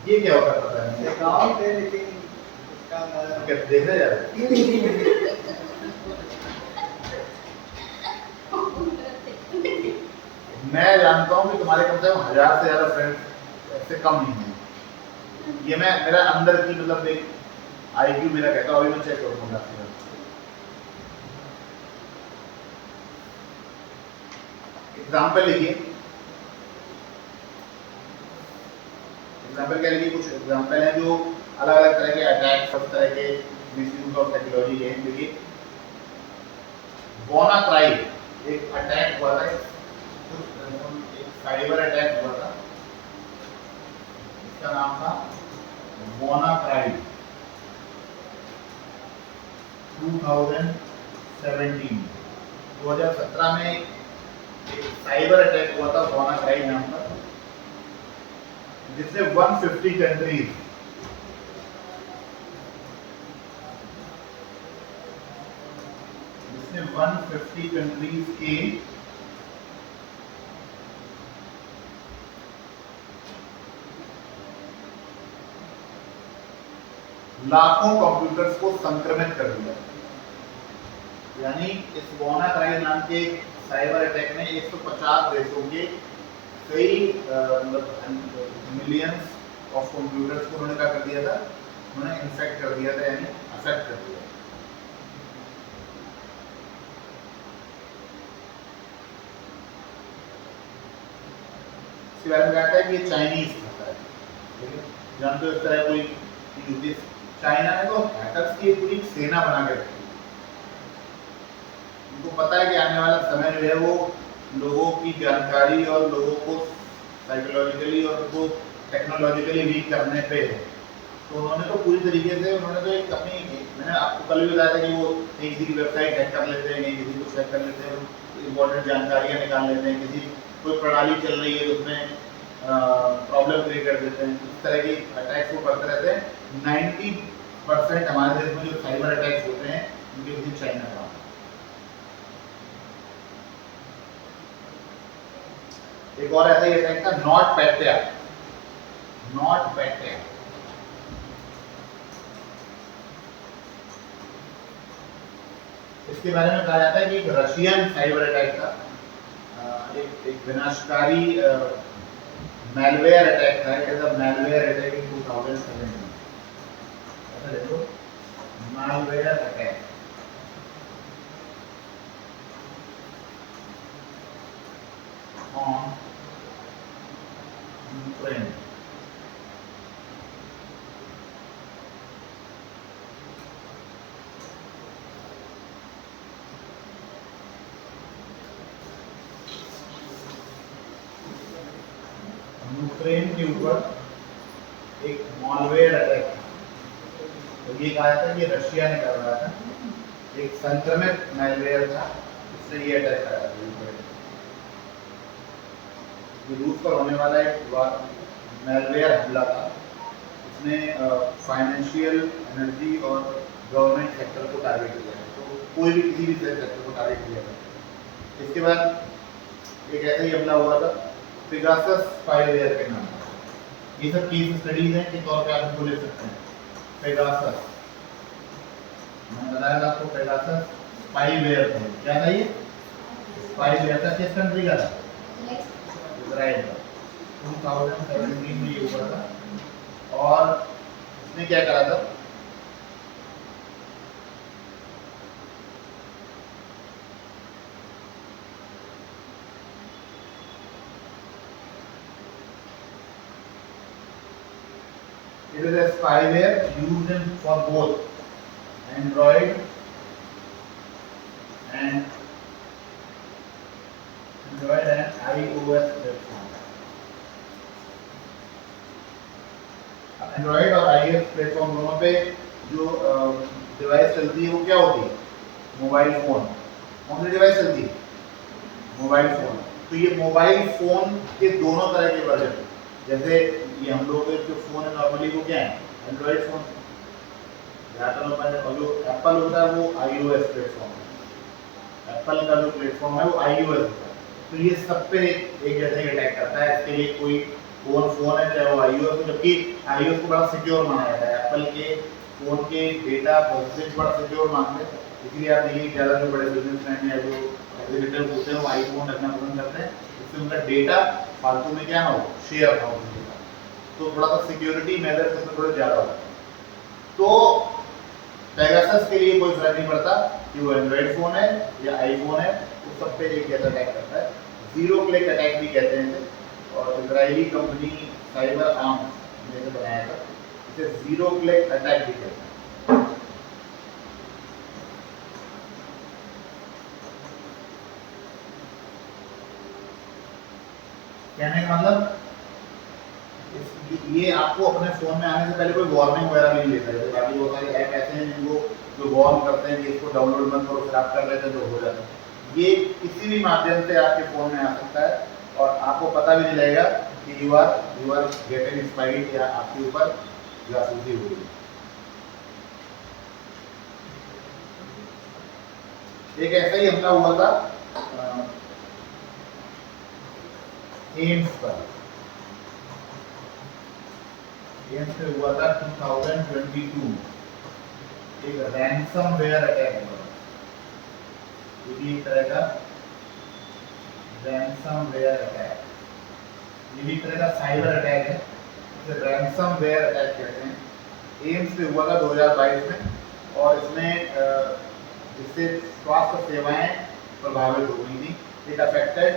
ये क्या होता है पता नहीं, अकाउंट है लेकिन उसका तो क्या देखने जा रहे हैं? मैं जानता हूँ कि तुम्हारे कम से कम 1000 से ज़्यादा फ्रेंड्स ऐसे कम नहीं हैं। ये मैं मेरा अंदर की मतलब एक आईक्यू मेरा कहता हूँ, अभी मैं चेक करूँगा आपके साथ। एग्जाम्पल लिखिए, एग्जाम्पल क्या लिखिए, कुछ एग्जाम्पल है जो अलग अलग तरह के अटैक, सब तरह के मिसयूज ऑफ टेक्नोलॉजी के हैं। देखिए WannaCry एक अटैक हुआ था, एक साइबर अटैक हुआ था, इसका नाम था WannaCry 2017 में एक साइबर अटैक हुआ था WannaCry नाम का, जिसने 150 कंट्रीज के लाखों कंप्यूटर्स को संक्रमित कर दिया। यानी इस WannaCry नाम के साइबर अटैक ने 150 देशों के कई मिलियंस ऑफ कंप्यूटर्स को उन्होंने क्या कर दिया था, उन्होंने इन्फेक्ट कर दिया था, यानी अफेक्ट कर दिया। इसके बारे में कहता है कि ये चाइनीज खाता है, ठीक है, जानते हो इस तरह कोई चीज होती है। चाइना ने तो हैकर्स की एक पूरी सेना बना के रखी है। उनको पता है कि आने वाला समय जो है वो लोगों की जानकारी और लोगों को साइकोलॉजिकली और उनको टेक्नोलॉजिकली वीक करने पे है। तो उन्होंने तो पूरी तरीके से उन्होंने तो एक अपनी, मैंने आपको कल भी बताया था कि वो एक किसी की वेबसाइट हैक कर लेते हैं, किसी को चेक कर लेते हैं, इंपॉर्टेंट जानकारियाँ निकाल लेते हैं, किसी कोई प्रणाली चल रही है तो उसमें प्रॉब्लम क्रिएट कर देते हैं। इस तरह की अटैक्स वो करते रहते हैं। 90% हमारे देश में जो साइबर अटैक्स होते हैं उनके पीछे चाइना का। एक और ऐसा ही अटैक था NotPetya। इसके बारे में कहा जाता है कि एक रशियन साइबर अटैक था, एक विनाशकारी मैलवेयर अटैक था। It is a malware attack in 2007 में। ऐसा देखो, malware attack on Ukraine. Ukraine के ऊपर एक मॉलवेयर अटैक था। तो ये कहा जाता है कि रशिया ने करवाया था, एक संक्रमित मैलवेयर था, इससे ये अटैक करा था यूक्रेन। ये रूस पर होने वाला एक मैलवेयर हमला था। इसने फाइनेंशियल, एनर्जी और गवर्नमेंट सेक्टर को टारगेट किया है। तो कोई भी किसी भी सेक्टर को टारगेट किया था। इसके बाद एक ऐसा ही हमला हुआ था पेगासस स्पाईवेयर के नाम। ये सब केस स्टडीज हैं के तौर पे आप इनको ले सकते हैं। पेगासस, मैंने बताया था आपको, पेगासस स्पाईवेयर था। क्या था ये? स्पाईवेयर था। किस कंट्री का था? इजराइल का। 2017 में ये हुआ था। और इसने क्या करा था, it is a spyware used for both Android and iOS platform। Android और iOS प्लेटफॉर्म दोनों पे जो डिवाइस चलती है वो क्या होती है? Mobile phone. कौन सी डिवाइस चलती है? Mobile phone. तो ये मोबाइल फोन के दोनों तरह के वर्जन, जैसे ये हम लोग के जो फोन है नॉर्मली वो क्या है? Android phone. और जो एप्पल होता है वो iOS प्लेटफॉर्म है। एप्पल का जो प्लेटफॉर्म है वो iOS होता है। तो ये सब पे एक जैसे ही अटैक करता है। इसके लिए कोई फोन है चाहे वो iOS हो, जबकि iOS को बड़ा सिक्योर माना जाता है। एप्पल के फोन के डेटा प्रोसेसिंग बड़ा सिक्योर मानते हैं। इसलिए आप देखिए ज़्यादा जो बड़े बिजनेसमैन या जो एग्जीक्यूटिव होते हैं वो आईफोन रखना पसंद करते हैं। जिससे उनका डेटा फालतू में क्या ना हो, शेयर ना हो किसी के साथ। तो थोड़ा सा सिक्योरिटी मेजर्स इसमें थोड़े ज़्यादा होते हैं। तो पेगासस के लिए कोई फर्क नहीं पड़ता कि वो एंड्रॉइड फ़ोन है या आईफोन है, उस सब पे एक कैसा अटैक करता है। जीरो क्लिक अटैक भी कहते हैं इसे, और इजरायली कंपनी साइबर आर्म्स ने इसे बनाया था, इसे जीरो क्लिक अटैक भी कहते हैं। कहने का मतलब ये आपको अपने फोन में आने से पहले कोई वार्निंग वगैरह भी नहीं देता है। बाकी बहुत सारे ऐप ऐसे हैं जिनको जो वार्न करते हैं कि इसको डाउनलोड मत करो, फिर आप कर लेते हैं तो हो जाता है। ये किसी भी माध्यम से आपके फोन में आ सकता है और आपको पता भी नहीं लगेगा कि यू आर गेटिंग स्पाइड या आपके ऊपर जासूसी हो रही है। एक ऐसा ही हमला हुआ था एम्स पर। एम्स पे हुआ था 2022, एक रैंसमवेयर अटैक हुआ था। ये भी एक तरह का रैंसमवेयर अटैक, ये भी एक तरह का साइबर अटैक है, इसे रैंसमवेयर अटैक कहते हैं। एम्स पे हुआ था 2022 में, और इसमें जिससे स्वास्थ्य सेवाएं प्रभावित हो गई थी। It affected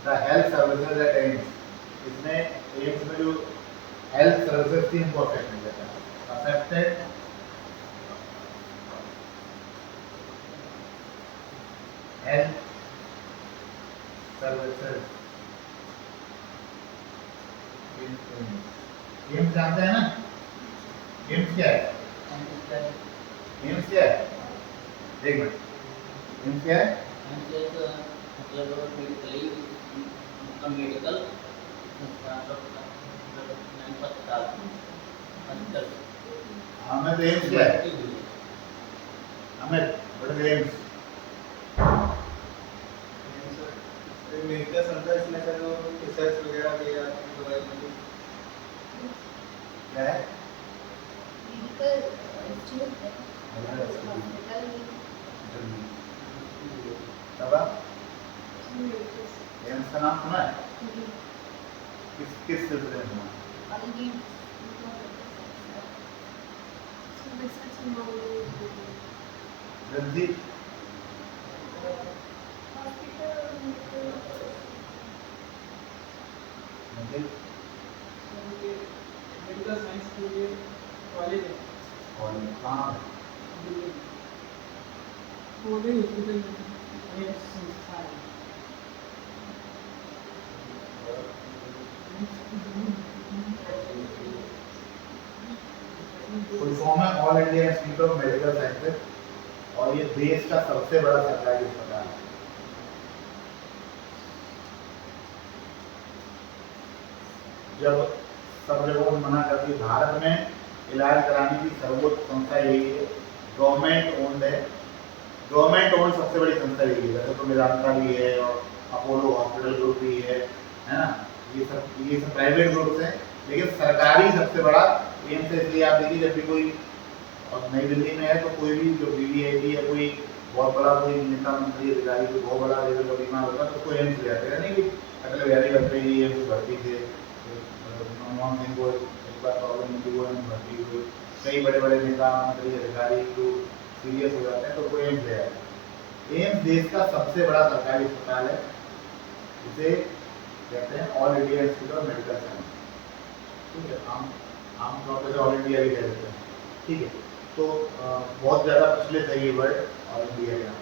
the health services at AIIMS. इसमें एम्स में जो हेल्थ सर्विसेज थी उनको अफेक्ट नहीं करता। Affected health services. एम्स जानते हैं ना? एम्स क्या है? एम्स क्या है? एक मिनट, एम्स क्या है? मेडिकल हमें तो एम्स क्या है? हमें बड़े एम्स मेडिकल सेंटर, इसमें सर वो रिसर्च वगैरह भी है दवाई में। क्या है? मेडिकल इंस्टीट्यूट है, हॉस्पिटल बाबा एम्स का नाम सुना है? किस सिलसिले में सुना? रंजीत मेडिकल साइंस के लिए कॉलेज है, और कहाँ है? कॉलेज हॉस्पिटल में संस्था है। फुल फॉर्म है all India institute of medical sciences, और ये देश का सबसे बड़ा सरकारी अस्पताल है। जब सब जगह मना करती है, भारत में इलाज कराने की सर्वोच्च संस्था यही है, गवर्नमेंट ओन्ड है। गवर्नमेंट ओन्ड सबसे बड़ी संस्था यही है। वैसे तो मेदांता भी है और अपोलो हॉस्पिटल ग्रुप भी है ना? ये सब प्राइवेट ग्रुप्स हैं, लेकिन सरकारी सबसे बड़ा एम्स है। इसलिए आप देखिए, जब भी कोई, और नई दिल्ली में है तो कोई भी जो वीवीआईपी या कोई बहुत बड़ा कोई नेता मंत्री अधिकारी कोई बहुत बड़ा लेवल का बीमार होता है तो कोई एम्स ले जाते हैं। नहीं कि अटल बिहारी वाजपेयी एम्स भर्ती थे, मनमोहन सिंह को एक बार प्रॉब्लम हुई, वो एम्स भर्ती हुए, कई बड़े बड़े नेता मंत्री अधिकारी जो सीरियस हो जाते हैं तो कोई एम्स ले जाते हैं। एम्स देश का सबसे बड़ा सरकारी अस्पताल है, इसे कहते हैं all India institute of medical science. ठीक है, आमतौर पर ऑल इंडिया भी कह देते हैं। ठीक है, तो बहुत ज़्यादा प्रचलित है ये वर्ड ऑल इंडिया का।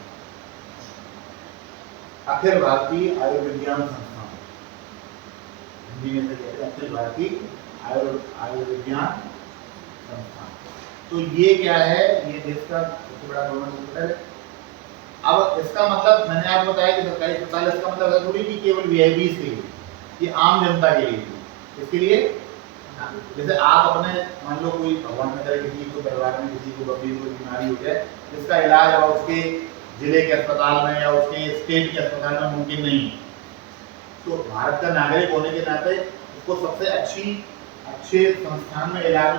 अखिल भारतीय आयुर्विज्ञान संस्थान, हिंदी में से कहते हैं अखिल भारतीय आयुर्विज्ञान संस्थान। तो ये क्या है? ये देश का सबसे बड़ा गवर्नमेंट हॉस्पिटल है। अब इसका मतलब मैंने आपको बताया कि सरकारी अस्पताल, इसका मतलब ऐसा थोड़ी कि केवल वीआईपीज के लिए, ये आम जनता के लिए। इसके लिए जैसे आप अपने, मान लो कोई भगवान न करे किसी को परिवार में किसी को गंभीर कोई बीमारी हो जाए, जिसका इलाज अब उसके जिले के अस्पताल में या उसके स्टेट के अस्पताल में मुमकिन नहीं है, तो भारत का नागरिक होने के नाते उसको सबसे अच्छे संस्थान में इलाज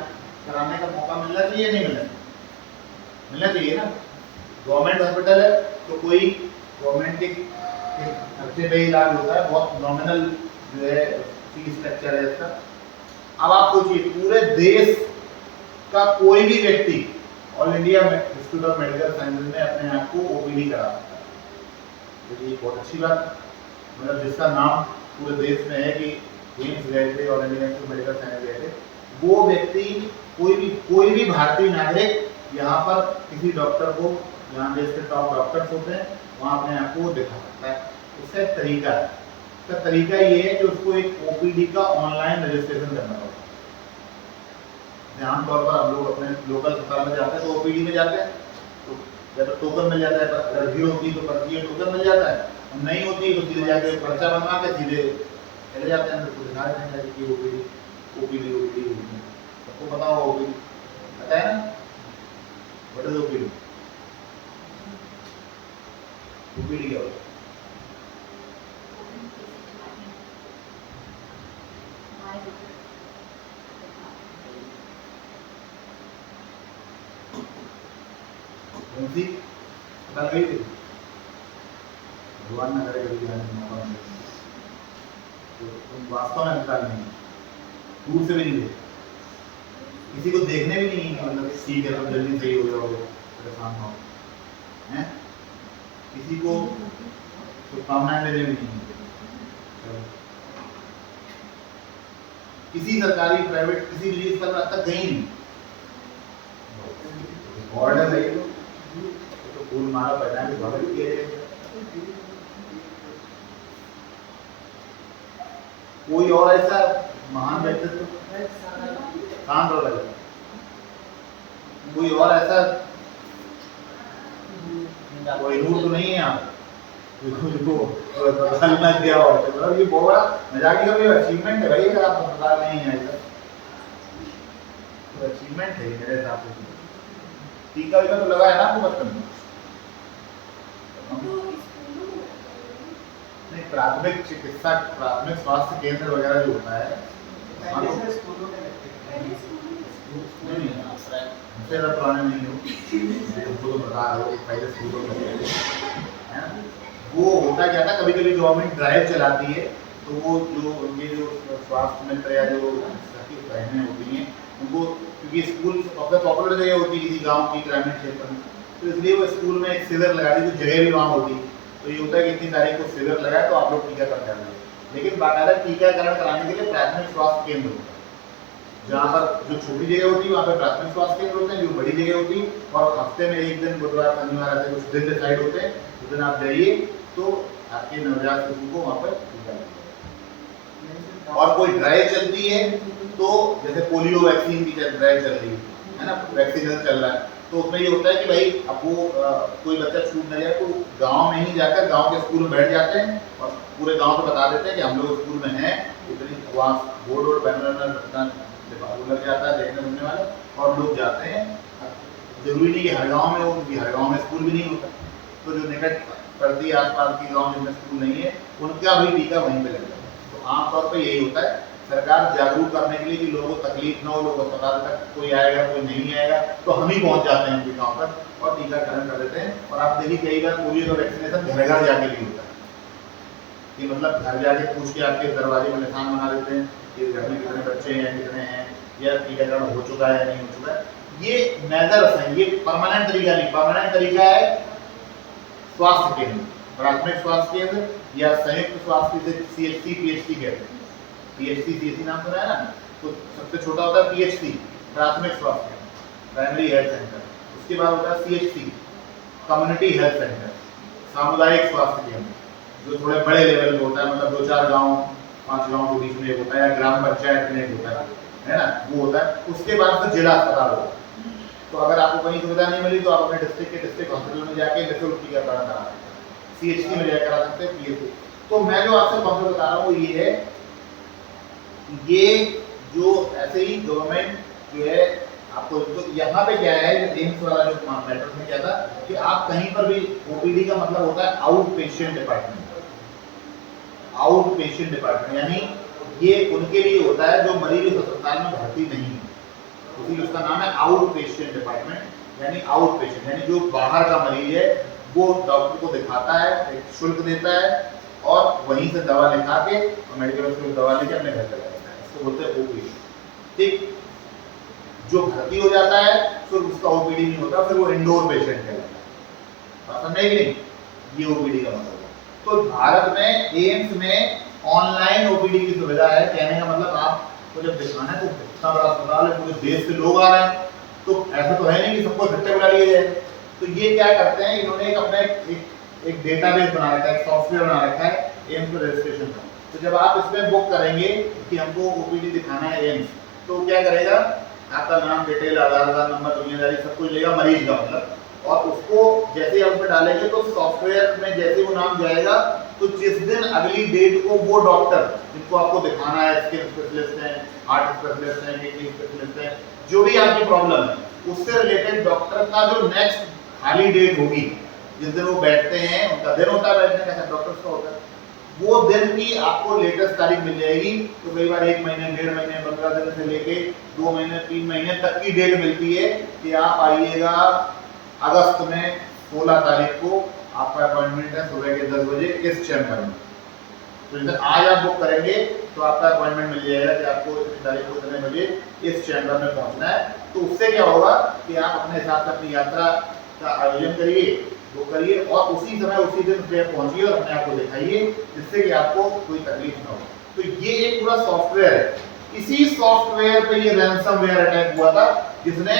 कराने का मौका मिलना चाहिए, नहीं मिलना चाहिए? मिलना चाहिए ना। गवर्नमेंट हॉस्पिटल है तो कोई गवर्नमेंट के खर्चे पे इलाज होता है, बहुत नॉमिनल जो है फीस स्ट्रक्चर है इसका। अब आप सोचिए पूरे देश का कोई भी व्यक्ति all India institute of medical sciences में अपने आप को ओपीडी करा सकता है, तो ये बहुत अच्छी बात है। मतलब जिसका नाम पूरे देश में है कि एम्स गए थे और Indian institute of medical science गए थे, वो व्यक्ति कोई भी भारतीय नागरिक यहाँ पर किसी डॉक्टर को, यहाँ देश के टॉप डॉक्टर्स होते हैं, वहाँ अपने आप को दिखा सकता है। उसका एक तरीका है, उसका तरीका ये है कि उसको एक ओपीडी का ऑनलाइन रजिस्ट्रेशन करना होगा। आमतौर पर हम लोग अपने लोकल अस्पताल में जाते हैं तो ओपीडी में जाते हैं तो या तो टोकन मिल जाता है, अगर भीड़ होती है तो पर्ची टोकन मिल जाता है, नहीं होती तो सीधे जाके पर्चा बनवा के सीधे चले जाते हैं, तो दिखा देते हैं कि ओपीडी सबको पता होगा ओपीडी, पता है ना व्हाट इज ओपीडी? ओपीडी क्या होता है? उनकी पता गई थी, भगवान न करे कभी जाने का मौका मिले तो तुम वास्तव में निकाल नहीं, दूर से भी नहीं देख, किसी को देखने भी नहीं कि मतलब ठीक है तुम जल्दी सही हो जाओगे, परेशान हो हैं, किसी को शुभकामनाएं देने भी नहीं, किसी सरकारी प्राइवेट किसी भी चीज पर अब तक गई नहीं, ऑर्डर है तो फूल माला पहना के भगत किए। कोई और ऐसा महान व्यक्तित्व शांत हो लगे, कोई और ऐसा कोई नूर तो नहीं है यहाँ ना किया हो, मतलब ये बहुत बड़ा मजाक का भी अचीवमेंट है भाई, अगर आप अस्पताल नहीं है ऐसा तो अचीवमेंट है मेरे हिसाब से। टीका वीका तो लगा है ना आपको बचपन में? नहीं, प्राथमिक चिकित्सा प्राथमिक स्वास्थ्य केंद्र वगैरह जो होता है हमसे तो पुराने नहीं हो, हमको तो बता रहे हो पहले स्कूलों में है ना, वो होता क्या था, कभी कभी गवर्नमेंट ड्राइव चलाती है तो वो जो उनके जो स्वास्थ्य मित्र या जो बहनें होती हैं उनको, क्योंकि स्कूल सबसे पॉपुलर जगह होती है किसी गांव की ग्रामीण क्षेत्र में, तो इसलिए वो स्कूल में एक शिविर लगा दी, तो जगह भी वहाँ होती है, तो ये होता है कि इतनी तारीख को शिविर लगाए तो आप लोग टीकाकरण कराएंगे, लेकिन बाकायदा टीकाकरण कराने के लिए प्राथमिक स्वास्थ्य केंद्र होता है, जहाँ पर जो छोटी जगह होती है वहाँ पर प्राथमिक स्वास्थ्य केंद्र होते हैं, जो बड़ी जगह होती है और हफ्ते में एक दिन बुधवार शनिवार ऐसे कुछ दिन डिसाइड होते हैं, उस दिन आप जाइए तो आपके नवजात शिशु को वहाँ पर टीका लगेगा। और कोई ड्राइव चलती है तो जैसे पोलियो वैक्सीन की ड्राइव चल रही है ना, वैक्सीनेशन चल रहा है, तो उसमें ये होता है कि भाई अब वो कोई बच्चा छूट न जाए तो गांव में ही जाकर गांव के स्कूल में बैठ जाते हैं और पूरे गांव को बता देते हैं कि हम लोग स्कूल में हैं, इतनी वहाँ बोर्ड और बैनर लग जाता है देखने सुनने वाले और लोग जाते हैं। जरूरी नहीं कि हर गाँव में हो, क्योंकि हर गाँव में स्कूल भी नहीं होता, तो जो निकट पड़ती आसपास के गाँव जिनमें स्कूल नहीं है उनका भी टीका वहीं पर लगता है। तो आमतौर पर यही होता है, सरकार जागरूक करने के लिए कि लोगों को तकलीफ न हो, लोग अस्पताल तक कोई आएगा कोई नहीं आएगा तो हम ही पहुंच जाते हैं उनके गाँव तक और टीकाकरण कर देते हैं। और आप देखिए कई बार पोलियो का वैक्सीनेशन घर घर जाके भी होता है, कि मतलब घर जाके पूछ के आपके दरवाजे में निशान बना देते हैं कि घर में कितने बच्चे हैं, कितने हैं, या टीकाकरण हो चुका है या नहीं हो चुका है। ये मेजर्स हैं, ये परमानेंट तरीका नहीं, परमानेंट तरीका है स्वास्थ्य केंद्र, प्राथमिक स्वास्थ्य केंद्र या संयुक्त स्वास्थ्य से CHC PHC कहते हैं। PHC CHC नाम सुना है ना, तो सबसे छोटा होता है PHC प्राथमिक स्वास्थ्य केंद्र, प्राइमरी हेल्थ सेंटर, उसके बाद होता है CHC कम्युनिटी हेल्थ सेंटर, सामुदायिक स्वास्थ्य केंद्र जो थोड़े बड़े लेवल पे होता है, मतलब 2-4 गाँव 5 गाँव के बीच में एक होता है, या ग्राम पंचायत में एक होता है ना, वो होता है। उसके बाद फिर जिला अस्पताल होता है। तो अगर आपको कहीं सुविधा नहीं मिली तो आप अपने डिस्ट्रिक्ट के डिस्ट्रिक्ट हॉस्पिटल में जाके निःशुल्क टीकाकरण करा सकते हैं, CHC में जाकर करा सकते हैं, PHC। तो मैं जो आपसे कॉन्सेप्ट बता रहा हूँ वो ये है, ये जो ऐसे ही गवर्नमेंट जो है आपको, तो यहाँ पे क्या है, एम्स वाला जो मैटर में क्या था कि आप कहीं पर भी OPD का मतलब होता है out patient department, out patient department, यानी ये उनके लिए होता है जो मरीज उस अस्पताल में भर्ती नहीं है, इसीलिए उसका नाम है आउट पेशेंट डिपार्टमेंट, यानी आउट पेशेंट, यानी जो बाहर का मरीज है वो डॉक्टर को दिखाता है, एक शुल्क देता है और वहीं से दवा लिखा के और मेडिकल स्टोर दवा लेके अपने घर चला जाता है। इसको बोलते हैं ओपीडी। ठीक, जो भर्ती हो जाता है फिर उसका ओपीडी नहीं होता, फिर वो इंडोर पेशेंट कहलाता है। बात समझ नहीं, ये ओपीडी का मतलब है। तो भारत में एम्स में ऑनलाइन ओपीडी की सुविधा है। कहने का मतलब आपको जब दिखाना है तो इतना बड़ा अस्पताल है, पूरे देश से लोग आ रहे हैं, तो ऐसा तो है नहीं कि सबको इकट्ठे बुला लिए जाए। तो ये क्या करते हैं, इन्होंने एक अपना एक डेटाबेस बना रखा है, एक सॉफ्टवेयर बना रखा है एम्स में रजिस्ट्रेशन का। तो जब आप इसमें बुक करेंगे कि हमको ओपीडी दिखाना है एम्स, तो क्या करेगा, आपका नाम, डिटेल, आधार कार्ड नंबर, दुनियादारी सब कुछ लेगा, मरीज का मतलब, और उसको जैसे आप उसमें डालेंगे तो सॉफ्टवेयर में जैसे वो नाम जाएगा तो जिस दिन अगली डेट को वो डॉक्टर जिनको आपको दिखाना है, स्किन स्पेशलिस्ट हैं, हार्ट स्पेशलिस्ट हैं, किडनी स्पेशलिस्ट हैं, जो भी आपकी प्रॉब्लम है उससे रिलेटेड डॉक्टर का जो नेक्स्ट खाली डेट होगी, जिस दिन वो बैठते हैं, उनका दिन होता है बैठने का, डॉक्टर्स का होता है, वो दिन की आपको लेटेस्ट तारीख मिल जाएगी। तो कई बार 1 महीने, 1.5 महीने, 15 दिन से लेके 2 महीने, 3 महीने तक की डेट मिलती है कि आप आइएगा अगस्त में 16 तारीख को आपका अपॉइंटमेंट है सुबह के 10 बजे इस चैम्बर में। तो जैसे आज आप बुक करेंगे तो आपका अपॉइंटमेंट मिल जाएगा कि आपको इस तारीख को इतने बजे इस चैम्बर में पहुंचना है। तो उससे क्या होगा कि आप अपने हिसाब से अपनी यात्रा का आयोजन करिए, बुक करिए और उसी समय उसी दिन फिर पहुंचिए और अपने आप को दिखाइए, जिससे कि आपको कोई तकलीफ ना हो। तो ये एक पूरा सॉफ्टवेयर है। इसी सॉफ्टवेयर पे ये रैंसमवेयर अटैक हुआ था, जिसने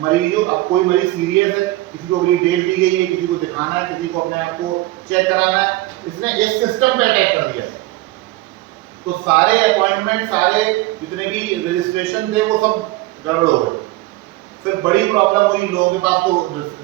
मरीजों, अब कोई मरीज सीरियस है, किसी को अगली डेट दी गई है, किसी को दिखाना है, किसी को अपने आप को चेक कराना है, इसने इस सिस्टम पे अटैक कर दिया। तो सारे अपॉइंटमेंट, सारे जितने भी रजिस्ट्रेशन थे वो सब गड़बड़ हो गए। फिर बड़ी प्रॉब्लम हुई, लोगों के पास तो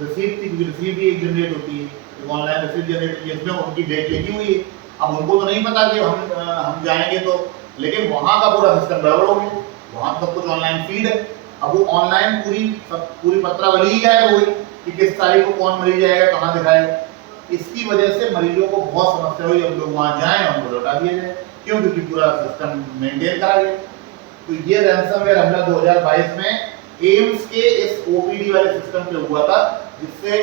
रिसीप्ट थी, रिसीप्ट भी एक जनरेट होती है, ऑनलाइन रिसीप्ट जनरेट होती है, इसमें उनकी डेट लिखी हुई है। अब उनको तो नहीं पता कि हम जाएंगे तो, लेकिन वहाँ का पूरा सिस्टम गड़बड़ हो गया, वहाँ सब कुछ ऑनलाइन फीड है। अब वो ऑनलाइन पूरी पत्रावली ही गायब हो गई कि किस तारीख को कौन मरीज आएगा, कहाँ दिखाएगा। इसकी वजह से मरीजों को बहुत समस्या हुई। अब लोग वहाँ जाएं, उनको लौटा दिया जाए, क्यों? क्योंकि पूरा सिस्टम मेंटेन करा गया। तो ये रैंसमवेयर हमला 2022 में एम्स के इस ओपीडी वाले सिस्टम पे हुआ था, जिससे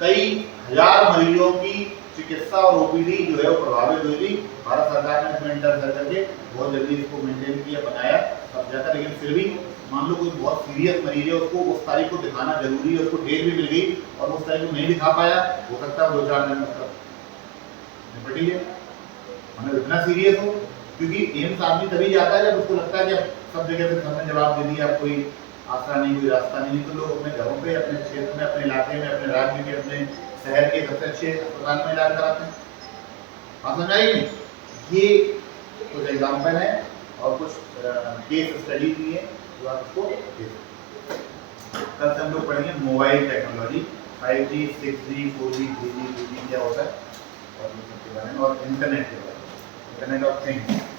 कई हजार मरीजों की चिकित्सा और ओपीडी जो है वो प्रभावित हुई थी। भारत सरकार ने इसमें इंटरफेयर करके बहुत जल्दी इसको मेंटेन किया, बनाया, सब जाकर। लेकिन फिर भी मान लो कोई बहुत सीरियस मरीज है, उसको उस तारीख को दिखाना जरूरी है, उसको डेट भी मिल गई और उस तारीख को नहीं दिखा पाया, हो सकता है 2-4 दिन उसका निपट ही हमें इतना सीरियस हो। क्योंकि एम्स आदमी तभी जाता है जब उसको लगता है कि अब सब जगह से सबने जवाब दे दिया, अब कोई आसरा नहीं, कोई रास्ता नहीं। तो लोग अपने घरों पे, अपने क्षेत्र में, अपने इलाके में, अपने राज्य के, अपने शहर के सबसे अच्छे अस्पताल में इलाज कराते हैं। आप समझ आई नहीं? ये कुछ एग्जाम्पल है और कुछ केस स्टडी की है जो आप इसको देख सकते हैं। कल से हम लोग पढ़ेंगे mobile technology, 5G, 6G, 4G, 3G, 2G क्या होता है और इन सब के बारे में, और इंटरनेट के बारे में, इंटरनेट ऑफ थिंग्स।